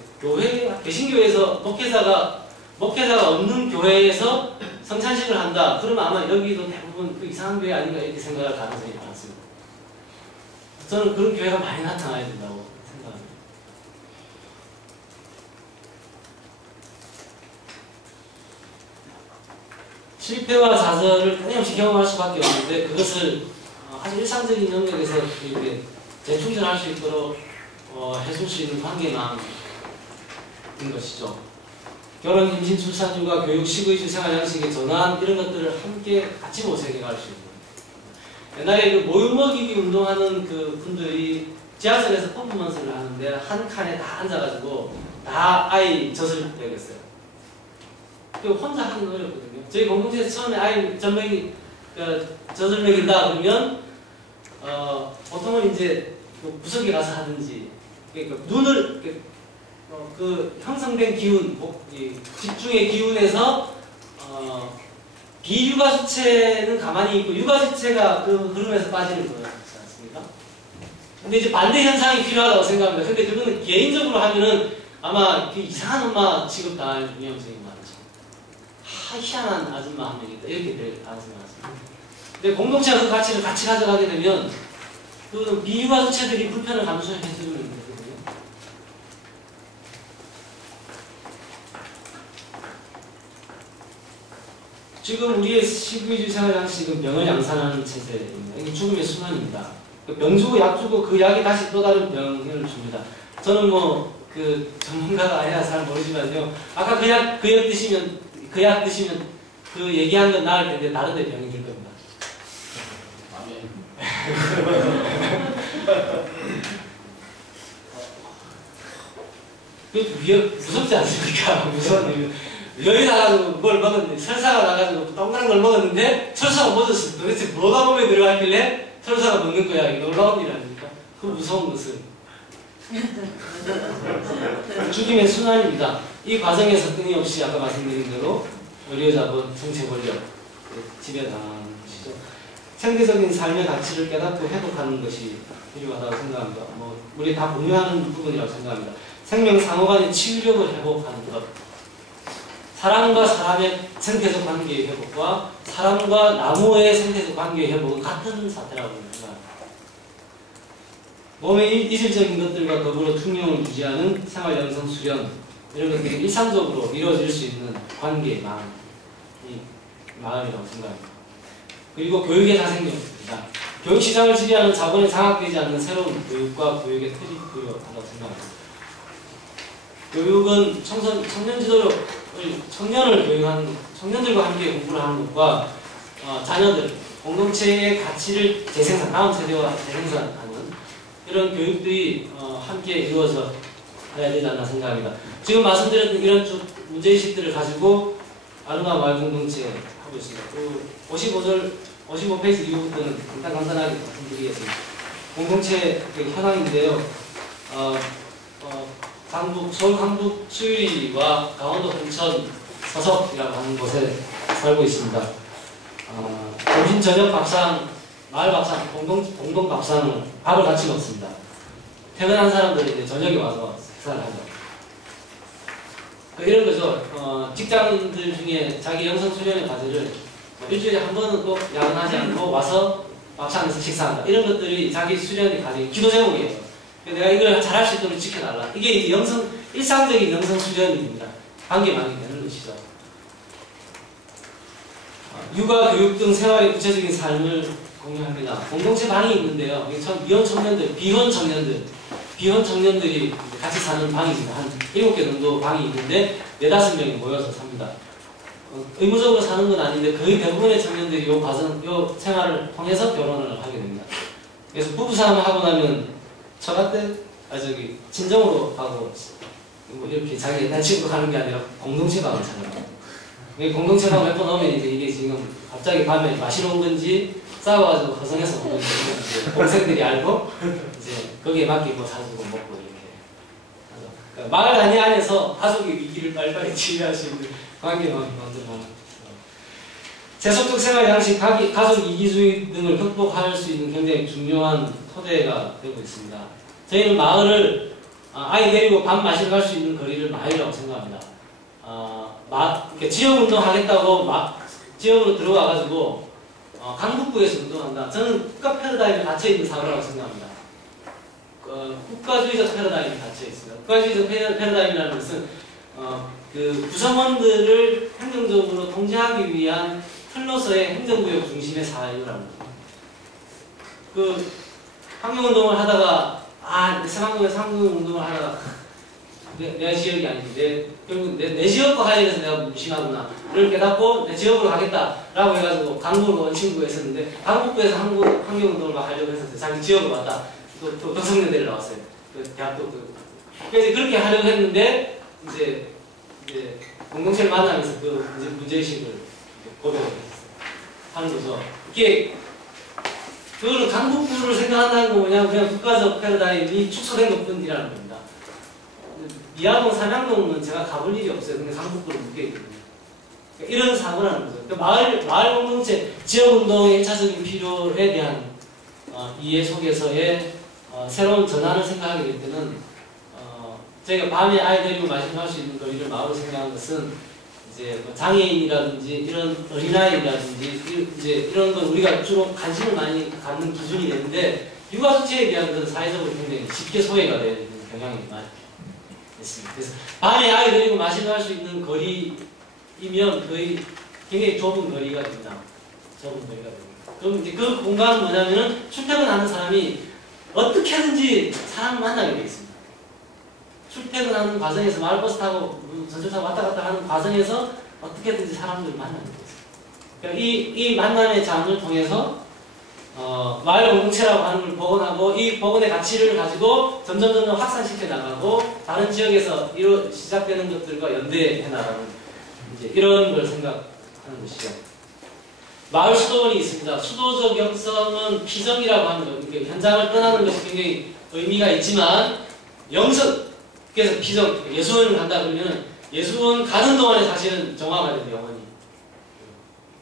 개신교에서 목회자가 없는 교회에서 성찬식을 한다. 그러면 아마 여기도 대부분 그 이상한 교회 아닌가 이렇게 생각할 가능성이 많습니다. 저는 그런 교회가 많이 나타나야 된다고 생각합니다. 실패와 좌절을 끊임없이 경험할 수밖에 없는데 그것을 아주 일상적인 영역에서 이렇게 재충전할 수 있도록 해줄 수 있는 관계망인 것이죠. 결혼, 임신, 출산율과 교육, 식의주, 생활 양식의 전환, 이런 것들을 함께 같이 모색해 갈 수 있는. 옛날에 그 모유 먹이기 운동하는 그 분들이 지하철에서 퍼포먼스를 하는데 한 칸에 다 앉아가지고 다 아이 젖을 먹였어요. 그 혼자 하는 건 어렵거든요. 저희 공동체에서 처음에 아이 젖을 먹인다 그러면 보통은 이제 그 구석에 가서 하든지, 그러니까 눈을 그 형성된 기운, 집중의 기운에서 비육아 주체는 가만히 있고 육아 주체가 그 흐름에서 빠지는 거지 않습니까? 근데 이제 반대 현상이 필요하다고 생각합니다. 근데 그거는 개인적으로 하면은 아마 그 이상한 엄마 취급당할 위험성이 많죠. 희한한 아줌마 한 명 있다 이렇게 될 가능성이 많습니다. 근데 공동체가 그 가치를 같이 가져가게 되면 그 비육아 주체들이 불편을 감수해 주는 거거든요. 지금 우리의 식의주 생활 양식은 병을 양산하는 체제입니다. 이게 죽음의 순환입니다. 병 주고 약 주고 그 약이 다시 또 다른 병을 줍니다. 저는 그 전문가가 아니라 잘 모르지만요. 아까 그 약 드시면 그 얘기한 건 나을 텐데 다른 데 병이 들 겁니다. 그 무섭지 않습니까? 무서운 여기 나가지고 뭘 먹었는데, 설사가 나가지고 동그란 걸 먹었는데 설사가 멎었어. 도대체 뭐가 몸에 들어갔길래 설사가 먹는 거야. 이거 놀라운 일 아닙니까? 그 무서운 것은 죽임의 순환입니다. 이 과정에서 끊임없이 아까 말씀드린 대로 의료자본, 정체 권력 지배당하는 것이죠. 생태적인 삶의 가치를 깨닫고 회복하는 것이 필요하다고 생각합니다. 우리 다 공유하는 부분이라고 생각합니다. 생명 상호간의 치유력을 회복하는 것, 사람과 사람의 생태적 관계의 회복과 사람과 나무의 생태적 관계의 회복은 같은 사태라고 생각합니다. 몸의 이질적인 것들과 더불어 퉁명을 유지하는 생활 영성 수련, 이런 것들이 일상적으로 이루어질 수 있는 관계의 마음이라고 생각합니다. 그리고 교육의 자생력입니다. 교육시장을 지배하는 자본에 장악되지 않는 새로운 교육과 교육의 틀이 필요하다고 생각합니다. 교육은 청년 지도를 청년을 교육하는, 청년들과 함께 공부를 하는 것과 자녀들, 공동체의 가치를 재생산, 다음 세대와 재생산하는 이런 교육들이 함께 이루어져 가야 되지 않나 생각합니다. 지금 말씀드렸던 이런 문제의식들을 가지고 아름다운 마을 공동체 하고 있습니다. 그 55페이지 이후부터는 간단하게 말씀드리겠습니다. 공동체 현황인데요. 서울 강북 수유리와 강원도 홍천 서석이라고 하는 곳에 살고 있습니다. 점심 저녁 밥상, 마을 밥상, 공동 밥상을 밥을 같이 먹습니다. 퇴근한 사람들이 이제 저녁에 와서 식사를 하죠. 이런 거죠. 직장인들 중에 자기 영성 수련의 과제를 일주일에 한 번은 꼭 야근하지 않고 와서 밥상에서 식사한다. 이런 것들이 자기 수련의 과제, 기도 제목이에요. 내가 이걸 잘할 수 있도록 지켜달라. 이게 이제 일상적인 영성 수련입니다. 관계망이 되는 것이죠. 육아, 교육 등 생활의 구체적인 삶을 공유합니다. 공동체 방이 있는데요. 미혼 청년들, 비혼 청년들이 같이 사는 방입니다. 한 7개 정도 방이 있는데 4~5명이 모여서 삽니다. 의무적으로 사는 건 아닌데 거의 대부분의 청년들이 요 생활을 통해서 결혼을 하게 됩니다. 그래서 부부싸움을 하고 나면 친정으로 가고 뭐 이렇게 자기 옛날 친구 가는 게 아니라 공동체 방을 찾아요. 공동체 방 몇 번 오면 이게 지금 갑자기 밤에 마시러 온 건지 싸워가지고 허성해서 온 건지 동생들이 알고 이제 거기에 맞게 뭐 사주고 먹고 이렇게 하죠. 그러니까 마을 단위 안에서 가족의 위기를 빨리빨리 치유할 수 있는 관계망이 만들어가는 세속적 생활 양식, 가족 이기주의 등을 극복할 수 있는 굉장히 중요한 토대가 되고 있습니다. 저희는 마을을 아이 데리고 밥 마시러 갈 수 있는 거리를 마을이라고 생각합니다. 이렇게 지역운동 하겠다고 지역으로 들어와가지고 강북구에서 운동한다. 저는 국가 패러다임에 갇혀있는 사고라고 생각합니다. 국가주의적 패러다임이 갇혀있습니다. 국가주의적 패러다임이라는 것은 그 구성원들을 행정적으로 통제하기 위한 틀로서의 행정구역 중심의 사회라는 겁니다. 그 환경운동을 하다가 새만금에서 환경운동을 하다가 내 지역이 아닌데 결국 내 지역과 관련해서 내가 무심하구나 이걸 깨닫고 내 지역으로 가겠다라고 해가지고 강북으로 온 친구가 있었는데 강북구에서 환경운동을 막 하려고 해서 자기 지역으로 왔다. 또 덕성여대를 나왔어요. 대학도 그래서 그렇게 하려고 했는데 이제 공동체를 만나면서 그 문제의식을 고려를 하는 거죠. 이게 그거는 강북구를 생각한다는 거 뭐냐면 그냥 국가적 패러다임이 축소된 것뿐이라는 겁니다. 미아동, 삼양동은 제가 가볼 일이 없어요. 근데 강북구를 묶여있거든요. 그러니까 이런 사고라는 거죠. 그러니까 마을 공동체, 지역운동의 1차적인 필요에 대한 이해 속에서의 새로운 전환을 생각하게 될 때는 저희가 밤에 아이 데리고 마시할 수 있는 거리를 마을로 생각한 것은 이제 뭐 장애인이라든지 이런 어린아이라든지 이제 이런 건 우리가 주로 관심을 많이 갖는 기준이 되는데 육아 수치에 대한 것은 사회적으로 굉장히 쉽게 소외가 되는 경향이 많이 있습니다. 그래서 밤에 아이 데리고 마시러 할 수 있는 거리이면 거의 굉장히 좁은 거리가 됩니다. 그럼 이제 그 공간은 뭐냐면은 출퇴근하는 사람이 어떻게든지 사람을 만나게 되어 있습니다. 출퇴근하는 과정에서 마을버스 타고 전철 타고 왔다 갔다 하는 과정에서 어떻게든지 사람들을 만나게 되어 있습니다. 그러니까 이 만남의 장을 통해서 마을 공동체라고 하는 걸 복원하고 이 복원의 가치를 가지고 점점 확산시켜 나가고 다른 지역에서 시작되는 것들과 연대해 나가는 이제 이런 걸 생각하는 것이죠. 마을 수도원이 있습니다. 수도적 역성은 피정이라고 하는 것, 그러니까 현장을 떠나는 것이 굉장히 의미가 있지만 그래서 피정, 예수원을 간다 그러면 예수원 가는 동안에 사실은 정화가 돼요, 영원히.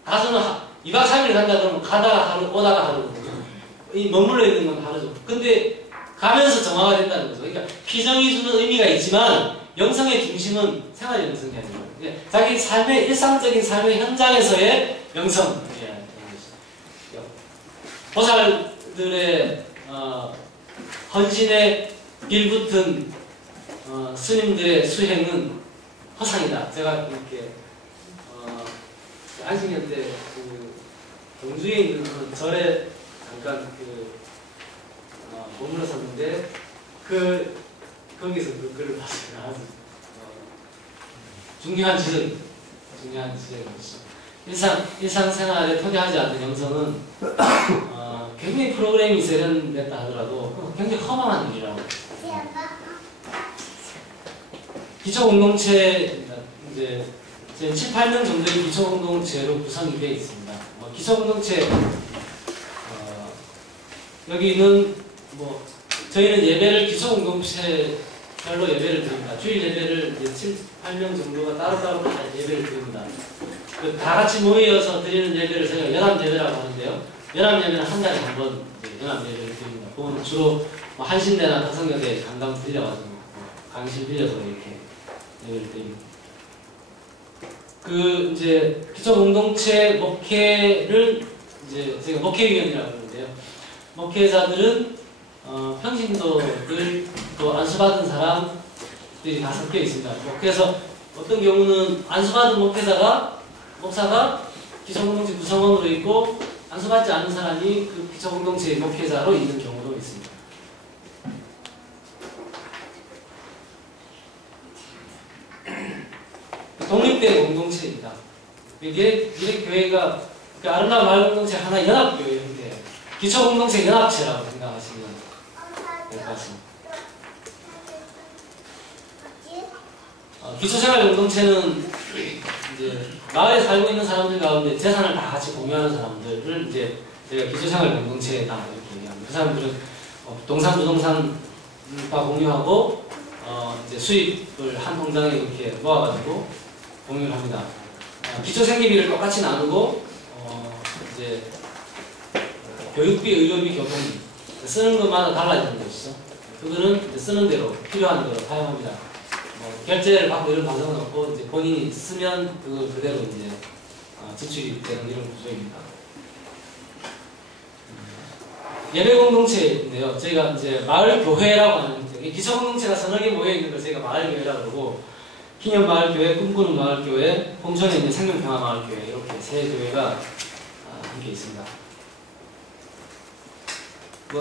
가서는 2박 3일 간다 그러면 가다가 하루, 오다가 하루. 머물러 있는 건 다르죠. 근데 가면서 정화가 된다는 거죠. 그러니까 피정이 주는 의미가 있지만 영성의 중심은 생활 영성이 아니에요. 그러니까 자기 삶의 일상적인 삶의 현장에서의 영성. 보살들의 헌신에 빌붙은 스님들의 수행은 허상이다. 제가 이렇게 안식년 때 그 경주에 있는 그 절에 잠깐 머물렀었는데 거기서 그 글을 봤어요. 아주 중요한 지적이었죠. 일상생활에 토대하지 않는 영성은 굉장히 프로그램이 세련됐다 하더라도 굉장히 허망한 일이라고. 기초공동체입니다. 이제 7, 8명 정도의 기초공동체로 구성이 되어 있습니다. 기초공동체 여기는 저희는 예배를 기초공동체별로 예배를 드립니다. 주일 예배를 이제 7, 8명 정도가 따로따로 다 예배를 드립니다. 다 같이 모여서 드리는 예배를 저희가 연합 예배라고 하는데요. 연합 예배는 한 달에 한 번 연합 예배를 드립니다. 그건 주로 한신대나 다성여대 강당 빌려가지고 강실 빌려서 이렇게 예배를 드립니다. 이제 기초 공동체 목회를 이제 제가 목회위원이라고 그러는데요. 목회자들은 평신도들 또 안수받은 사람들이 다 섞여 있습니다. 그래서 어떤 경우는 안수받은 목사가 기초공동체 구성원으로 있고 안수받지 않은 사람이 그 기초공동체의 목회자로 있는 경우도 있습니다. 독립된 공동체입니다. 미래 교회가 아름다운 마을 공동체 하나 연합교회 형태예요. 기초공동체 연합체라고 생각하시면 될 것 같습니다. 기초생활 공동체는 이제 마을에 살고 있는 사람들 가운데 재산을 다 같이 공유하는 사람들을 이제 저희가 기초생활 공동체다 이렇게 얘기합니다. 그 사람들은 동산 부동산과 공유하고 이제 수입을 한 통장에 이렇게 모아가지고 공유를 합니다. 기초 생계비를 똑같이 나누고 이제 교육비, 의료비, 교통비 쓰는 것마다 달라지는 것이죠. 그거는 이제 쓰는 대로 필요한 대로 사용합니다. 결제를 받고 이런 과정은 없고 이제 본인이 쓰면 그걸 그대로 이제 지출이 되는 이런 구조입니다. 예배 공동체인데요. 저희가 이제 마을 교회라고 하는 기초 공동체가 서너 개 모여 있는 걸 저희가 마을 교회라고 그러고 기념 마을 교회, 꿈꾸는 마을 교회, 홍천에 있는 생명평화 마을 교회 이렇게 세 교회가 함께 있습니다.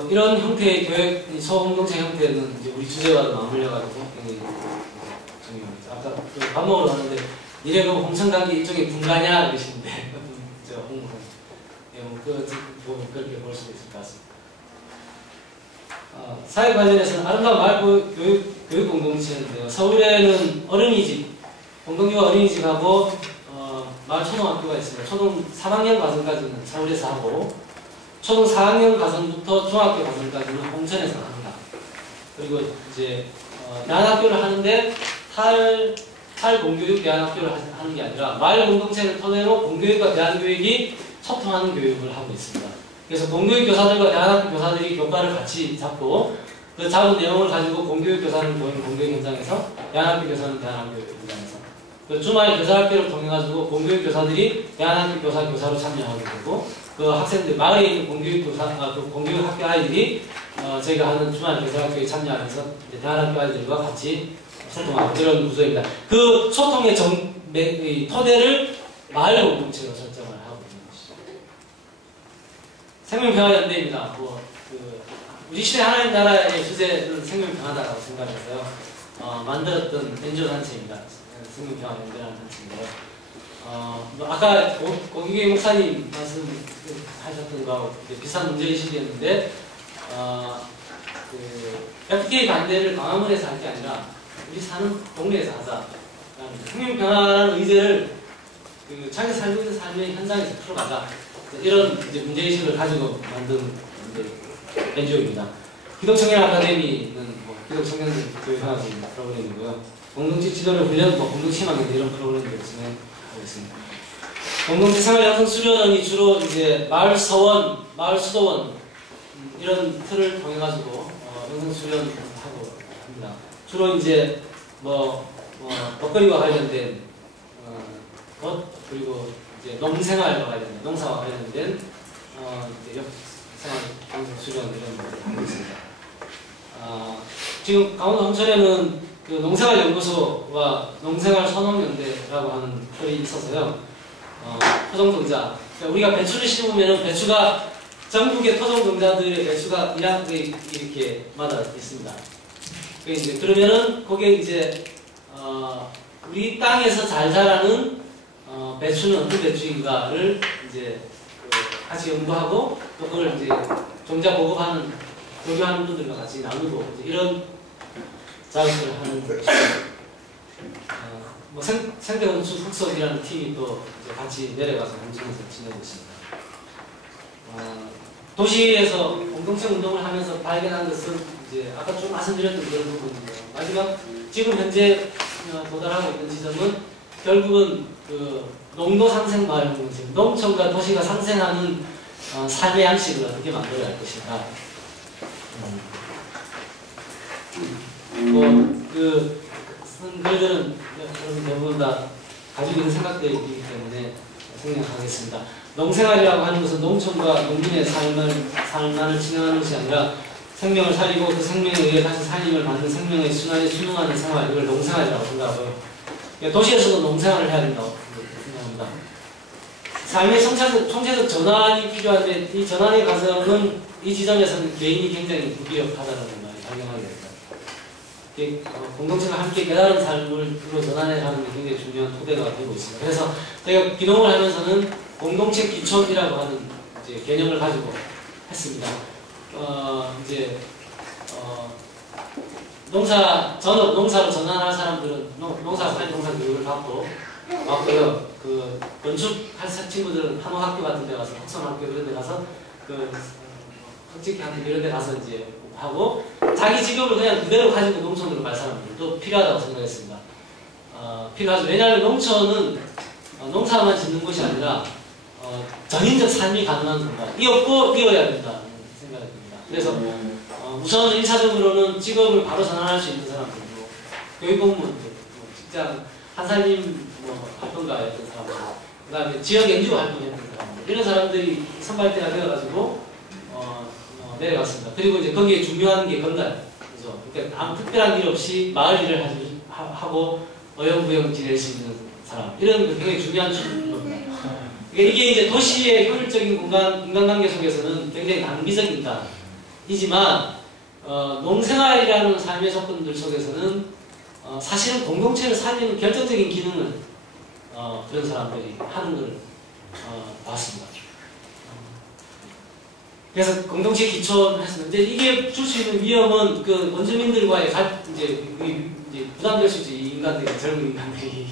이런 형태의 교회 소공동체 형태는 이제 우리 주제와도 맞물려가지고 굉장히 중요합니다. 아까 밥 먹으러 갔는데 니네 그 홍천 가기 이쪽에 분가냐 이러시는데 저 홍 그렇게 볼 수도 있을 것 같습니다. 사회 관련해서는 아름다운 마을 교육 공동체인데요. 서울에는 어린이집, 공동교가 어린이집하고 마을 초등학교가 있습니다. 초등 3학년 과정까지는 서울에서 하고 초등 4학년 과정부터 중학교 과정까지는 홍천에서 합니다. 그리고 이제 대안학교를 하는데 탈공교육 대안학교를 하는 게 아니라 마을 공동체를 토대로 공교육과 대안교육이 소통하는 교육을 하고 있습니다. 그래서 공교육 교사들과 대안학교 교사들이 교과를 같이 잡고 그 잡은 내용을 가지고 공교육 교사는 공교육 현장에서 대안학교 교사는 대안학교 현장에서 그 주말 교사학교를 통해가지고 공교육 교사들이 대안학교 교사로 참여하게 되고 그 학생들 마을에 있는 공교육 학교 아이들이 저희가 하는 주말 교사학교에 참여하면서 대안학교 아이들과 같이 소통하는 그런 구조입니다. 그 소통의 토대를 마을 공동체로 설정을 하고 있는 것이죠. 생명평화연대입니다. 우리 시대 하나님 나라의 주제는 생명평화다라고 생각해서요. 만들었던 NGO 단체입니다. 생명평화연대라는 단체인데요. 아까 고기계 목사님 말씀하셨던 거하고 비슷한 문제의식이었는데 FTA 반대를 광화문에서 할 게 아니라 우리 사는 동네에서 하자. 생명평화라는 의제를 자기 살고 있는 삶의 현장에서 풀어가자. 이런 이제 문제의식을 가지고 만든 NGO입니다. 기독청년 아카데미는 기독청년들 교육하고 있는 프로그램이고요. 공동체 지도를 훈련, 공동체망 이런 프로그램들을 진행하고 있습니다. 공동체 생활 양성 수련원이 주로 이제 마을 서원, 마을 수도원 이런 틀을 통해 가지고 양성 수련하고 합니다. 주로 이제 먹거리와 관련된 것 그리고 이제 농생활과 관련된 농사와 관련된 이제 생활 양성 수련 이런 것들을 하고 있습니다. 지금 강원도 홍천에는 그 농생활연구소와 농생활선험연대라고 하는 털이 있어서요. 토종동자. 그러니까 우리가 배추를 심으면 배추가 전국의 토종종자들의 배수가 이렇게 마다 있습니다. 그러면은 그게 이제 우리 땅에서 잘 자라는 배추는 어떤 배추인가를 이제 같이 연구하고 또 그걸 이제 종자 보급하는 교류하는 분들과 같이 나누고 이런 작업을 하는 것입니다. 뭐 생태건축 흑석이라는 팀이 또 이제 같이 내려가서 공청에서 지내고 있습니다. 도시에서 공동체 운동을 하면서 발견한 것은 이제 아까 좀 말씀드렸던 그런 부분인데요. 마지막 지금 현재 도달하고 있는 지점은 결국은 그 농도 상생 마을 공동체, 농촌과 도시가 상생하는 삶의 양식을 어떻게 만들어야 할 것인가. 그 쓴 글들은 여러분 대부분 다 가지고 있는 생각들이기 때문에 생략하겠습니다. 농생활이라고 하는 것은 농촌과 농민의 삶만을 진행하는 것이 아니라 생명을 살리고 그 생명에 의해 다시 살림을 받는 생명의 순환에 순응하는 생활, 이걸 농생활이라고 생각하고요. 도시에서도 농생활을 해야 된다고 생각합니다. 삶의 총체적 전환이 필요한데 이 전환의 과정은 이 지점에서는 개인이 굉장히 무기력하다는 말이 발견하게 됩니다. 공동체가 함께 깨달은 삶으로 전환해가는 게 굉장히 중요한 토대가 되고 있습니다. 그래서 저희가 기농을 하면서는 공동체 기촌이라고 하는 이제 개념을 가지고 했습니다. 농사로 전환할 사람들은 농사 교육을 받고 왔고요. 그 건축할 친구들은 한옥학교 같은 데 가서 학성학교 이런 데 가서 그 흑직학교 이런 데 가서 이제 하고 자기 직업을 그냥 그대로 가지고 농촌으로 갈 사람들도 필요하다고 생각했습니다. 필요하죠. 왜냐하면 농촌은 농사만 짓는 곳이 아니라 전인적 삶이 가능한 공간. 이었고 이어야 된다는 생각이 듭니다. 그래서 우선 1차적으로는 직업을 바로 전환할 수 있는 사람들도 교육공무원들, 직장 한살림 활동가였던 사람들, 그 다음에 지역 NGO 활동했던 사람들, 이런 사람들이 선발대가 되어가지고 내려갔습니다. 그리고 이제 거기에 중요한 게 건달, 그죠? 그러니까 아무 특별한 일 없이 마을 일을 하고 어영부영 지낼 수 있는 사람, 이런 게 굉장히 중요한 겁니다. 그러니까 이게 이제 도시의 효율적인 인간관계 속에서는 굉장히 낭비적인 이지만 농생활이라는 삶의 조건들 속에서는 사실은 공동체를 살리는 결정적인 기능을 그런 사람들이 하는 걸 봤습니다. 그래서 공동체 기초를 했습니다. 이제 이게 줄 수 있는 위험은 그 원주민들과의 이제 부담될 수 있죠. 이 인간들이, 젊은 인간들이.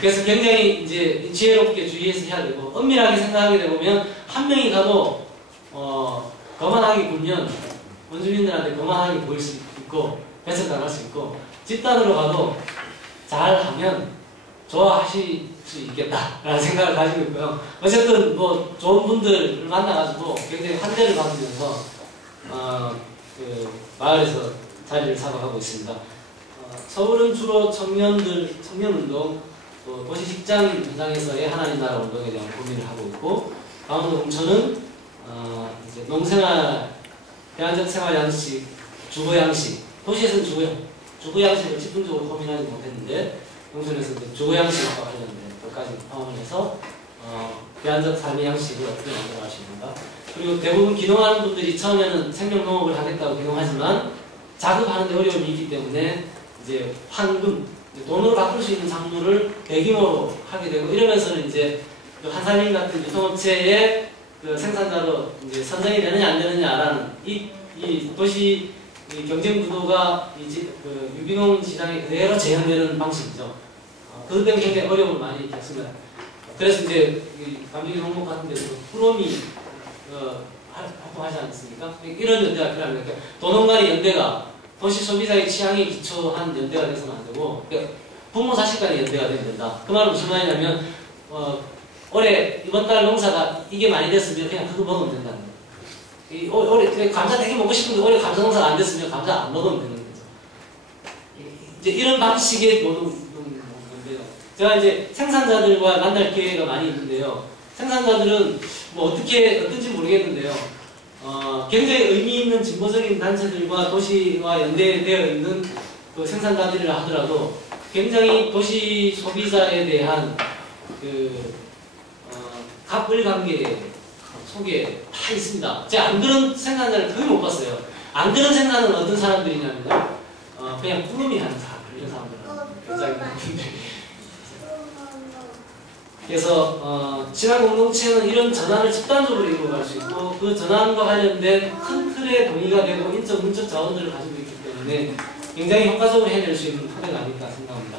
그래서 굉장히 이제 지혜롭게 주의해서 해야 되고, 엄밀하게 생각하게 되면 한 명이 가도 거만하게 굴면 원주민들한테 거만하게 보일 수 있고 배척당할 수 있고, 집단으로 가도 잘하면 좋아하실 수 있겠다라는 생각을 가지고 있고요. 어쨌든 뭐 좋은 분들을 만나가지고 굉장히 환대를 받으면서 그 마을에서 자리를 잡아가고 있습니다. 서울은 주로 청년운동, 또 도시 직장인 현장에서의 하나님 나라 운동에 대한 고민을 하고 있고, 강원도 공천은 이제 농생활, 대안적 생활 양식, 주거 양식, 도시에서는 주거 양식을 집중적으로 고민하지 못했는데 농촌에서 주거 양식과 관련된 것까지 포함을 해서 대안적 삶의 양식을 어떻게 만들어갈 수 있는가. 그리고 대부분 기농하는 분들이 처음에는 생명농업을 하겠다고 기농하지만 자급하는 데 어려움이 있기 때문에 이제 황금, 돈으로 바꿀 수 있는 작물을 대규모로 하게 되고, 이러면서는 이제 한살림 같은 유통업체의 그 생산자로 이제 선정이 되느냐 안 되느냐라는 이 도시 경쟁 구도가 그 유기농 시장에 그대로 재현되는 방식이죠. 그것 때문에 굉장히 어려움을 많이 겪습니다. 그래서 이제 감정이 농목 같은 데서 프롬이 활동하지 않습니까? 이런 연대가 필요합니다. 그러니까 도농 간의 연대가 도시 소비자의 취향에 기초한 연대가 돼서는 안 되고, 그러니까 부모 자식 간의 연대가 되면 된다. 그 말은 무슨 말이냐면 올해 이번 달 농사가 이게 많이 됐으면 그냥 그거 먹으면 된다는 거예요. 올해 감자 되게 먹고 싶은데 올해 감자 농사가 안 됐으면 감자 안 먹으면 되는 거죠. 이제 이런 방식의 노동인데요. 제가 이제 생산자들과 만날 기회가 많이 있는데요. 생산자들은 뭐 어떤지 모르겠는데요. 굉장히 의미 있는 진보적인 단체들과 도시와 연대되어 있는 그 생산자들이라 하더라도 굉장히 도시 소비자에 대한 그 갑을 관계에 속에 다 있습니다. 제가 안 그런 생산자를 거의 못 봤어요. 안 그런 생산은 어떤 사람들이냐면요. 그냥 꾸러미 하는 사람들, 이런 사람들은 굉장히 많은데. 그래서 친환 공동체는 이런 전환을 집단적으로 이루어갈 수 있고 그 전환과 관련된 큰 틀에 동의가 되고 인적, 문적 자원들을 가지고 있기 때문에 굉장히 효과적으로 해낼 수 있는 토대가 아닐까 생각합니다.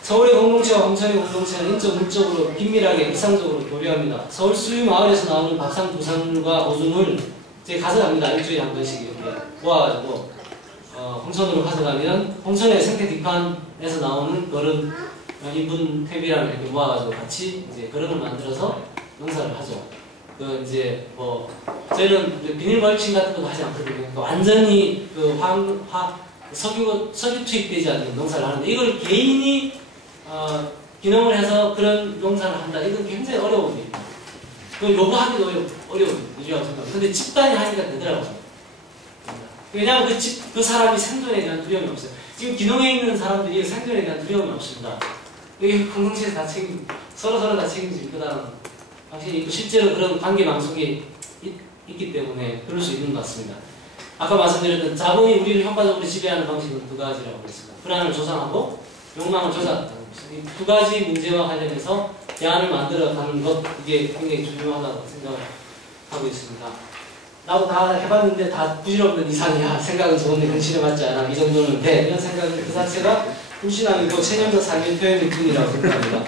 서울의 공동체와 홍천의 공동체는 인적, 문적으로 긴밀하게 일상적으로 교류합니다. 서울 수유 마을에서 나오는 밥상 부산물과 오줌을 제가 가져갑니다. 일주일에 한 번씩 이렇게 모아가지고 홍천으로 가져가면 홍천의 생태 뒷판에서 나오는 그런 인분 퇴비랑 이렇게 모아가지고 같이 이제 그릇을 만들어서 농사를 하죠. 그 이제 뭐 저희는 비닐 멀칭 같은 것도 하지 않거든요. 그러니까 완전히 그 석유 투입되지 않는 농사를 하는데 이걸 개인이 기농을 해서 그런 농사를 한다. 이건 굉장히 어려운 일입니다. 그 요구하기도 어려운 일이라고 생각합니다. 근데 집단이 하니까 되더라고요. 왜냐하면 그 사람이 생존에 대한 두려움이 없어요. 지금 기농에 있는 사람들이 생존에 대한 두려움이 없습니다. 여기 공동체에서 다 서로 다 책임질 거다라는 방식이 있고 실제로 그런 관계 방송이 있기 때문에 그럴 수 있는 것 같습니다. 아까 말씀드렸던 자본이 우리를 효과적으로 지배하는 방식은 두 가지라고 했습니다. 불안을 조장하고 욕망을 조작하는 것. 이 두 가지 문제와 관련해서 대안을 만들어가는 것, 이게 굉장히 중요하다고 생각하고 있습니다. 나도 다 해봤는데 다 부질없는 이상이야. 생각은 좋은데 현실에 맞지 않아. 이 정도는 돼. 이런 생각은 그 자체가 불신앙이고 체념적 삶의 표현일 뿐이라고 생각합니다.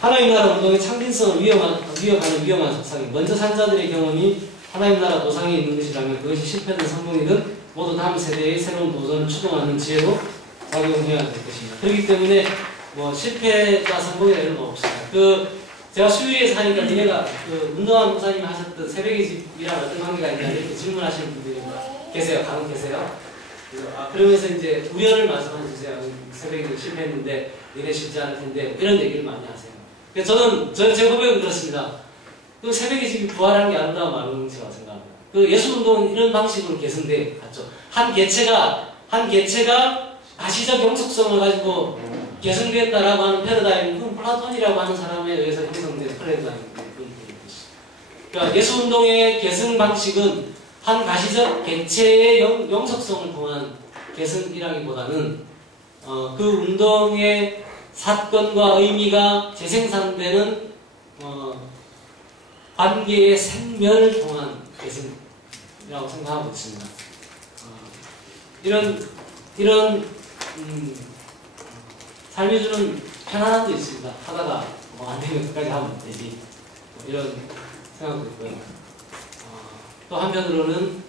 하나님 나라 운동의 창진성을 위협하는 위험한 속삭임. 먼저 산 자들의 경험이 하나님 나라 도상에 있는 것이라면 그것이 실패든 성공이든 모두 다음 세대의 새로운 도전을 추동하는 지혜로 작용해야 될 것입니다. 그렇기 때문에 뭐 실패가 성공이나 이런 거 없습니다. 제가 수유에서 하니까 니네가 운동한 목사님이 하셨던 새벽의 집이랑 어떤 관계가 있냐 이렇게 질문하시는 분들이 계세요. 간혹 계세요. 그러면서 이제 우려를 말씀해주세요. 새벽에 실패했는데 니네 쉽지 않을 텐데 이런 얘기를 많이 하세요. 그래서 저는 제 고백은 그렇습니다. 그 새벽의 집이 부활한 게 아름다운 마을공동체라고 생각합니다. 그 예술운동은 이런 방식으로 개선돼 갔죠. 한 개체가 가시적 영속성을 가지고 개성됐다라고 하는 패러다임, 그건 플라톤이라고 하는 사람에 의해서 형성된 패러다임입니다. 그러니까 예술운동의 개성 방식은 한 가시적 개체의 영속성을 통한 개성이라기보다는 그 운동의 사건과 의미가 재생산되는 관계의 생멸을 통한 개성이라고 생각하고 있습니다. 이런 삶이 주는 편안함도 있습니다. 하다가 안 되면 끝까지 하면 되지. 이런 생각도 있고요. 또 한편으로는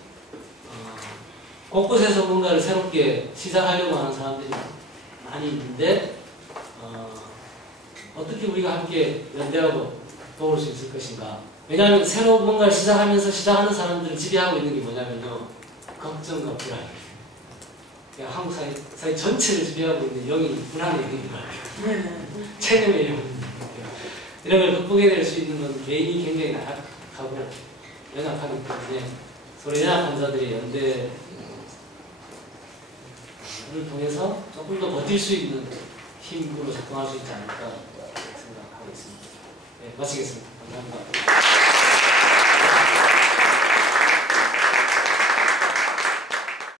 곳곳에서 뭔가를 새롭게 시작하려고 하는 사람들이 많이 있는데 어떻게 우리가 함께 연대하고 도울 수 있을 것인가. 왜냐하면 새로 뭔가를 시작하면서 시작하는 사람들을 지배하고 있는 게 뭐냐면요. 걱정과 불안. 한국 사회 전체를 지배하고 있는 영이 불안에 있는 거예요. 체념의 영이 있는 거예요. 이런 걸 극복해야 될 수 있는 건 개인이 굉장히 나약하고 연약하기 때문에 서로 연약한 자들의 연대를 통해서 조금 더 버틸 수 있는 힘으로 작동할 수 있지 않을까 생각하고 있습니다. 네, 마치겠습니다. 감사합니다.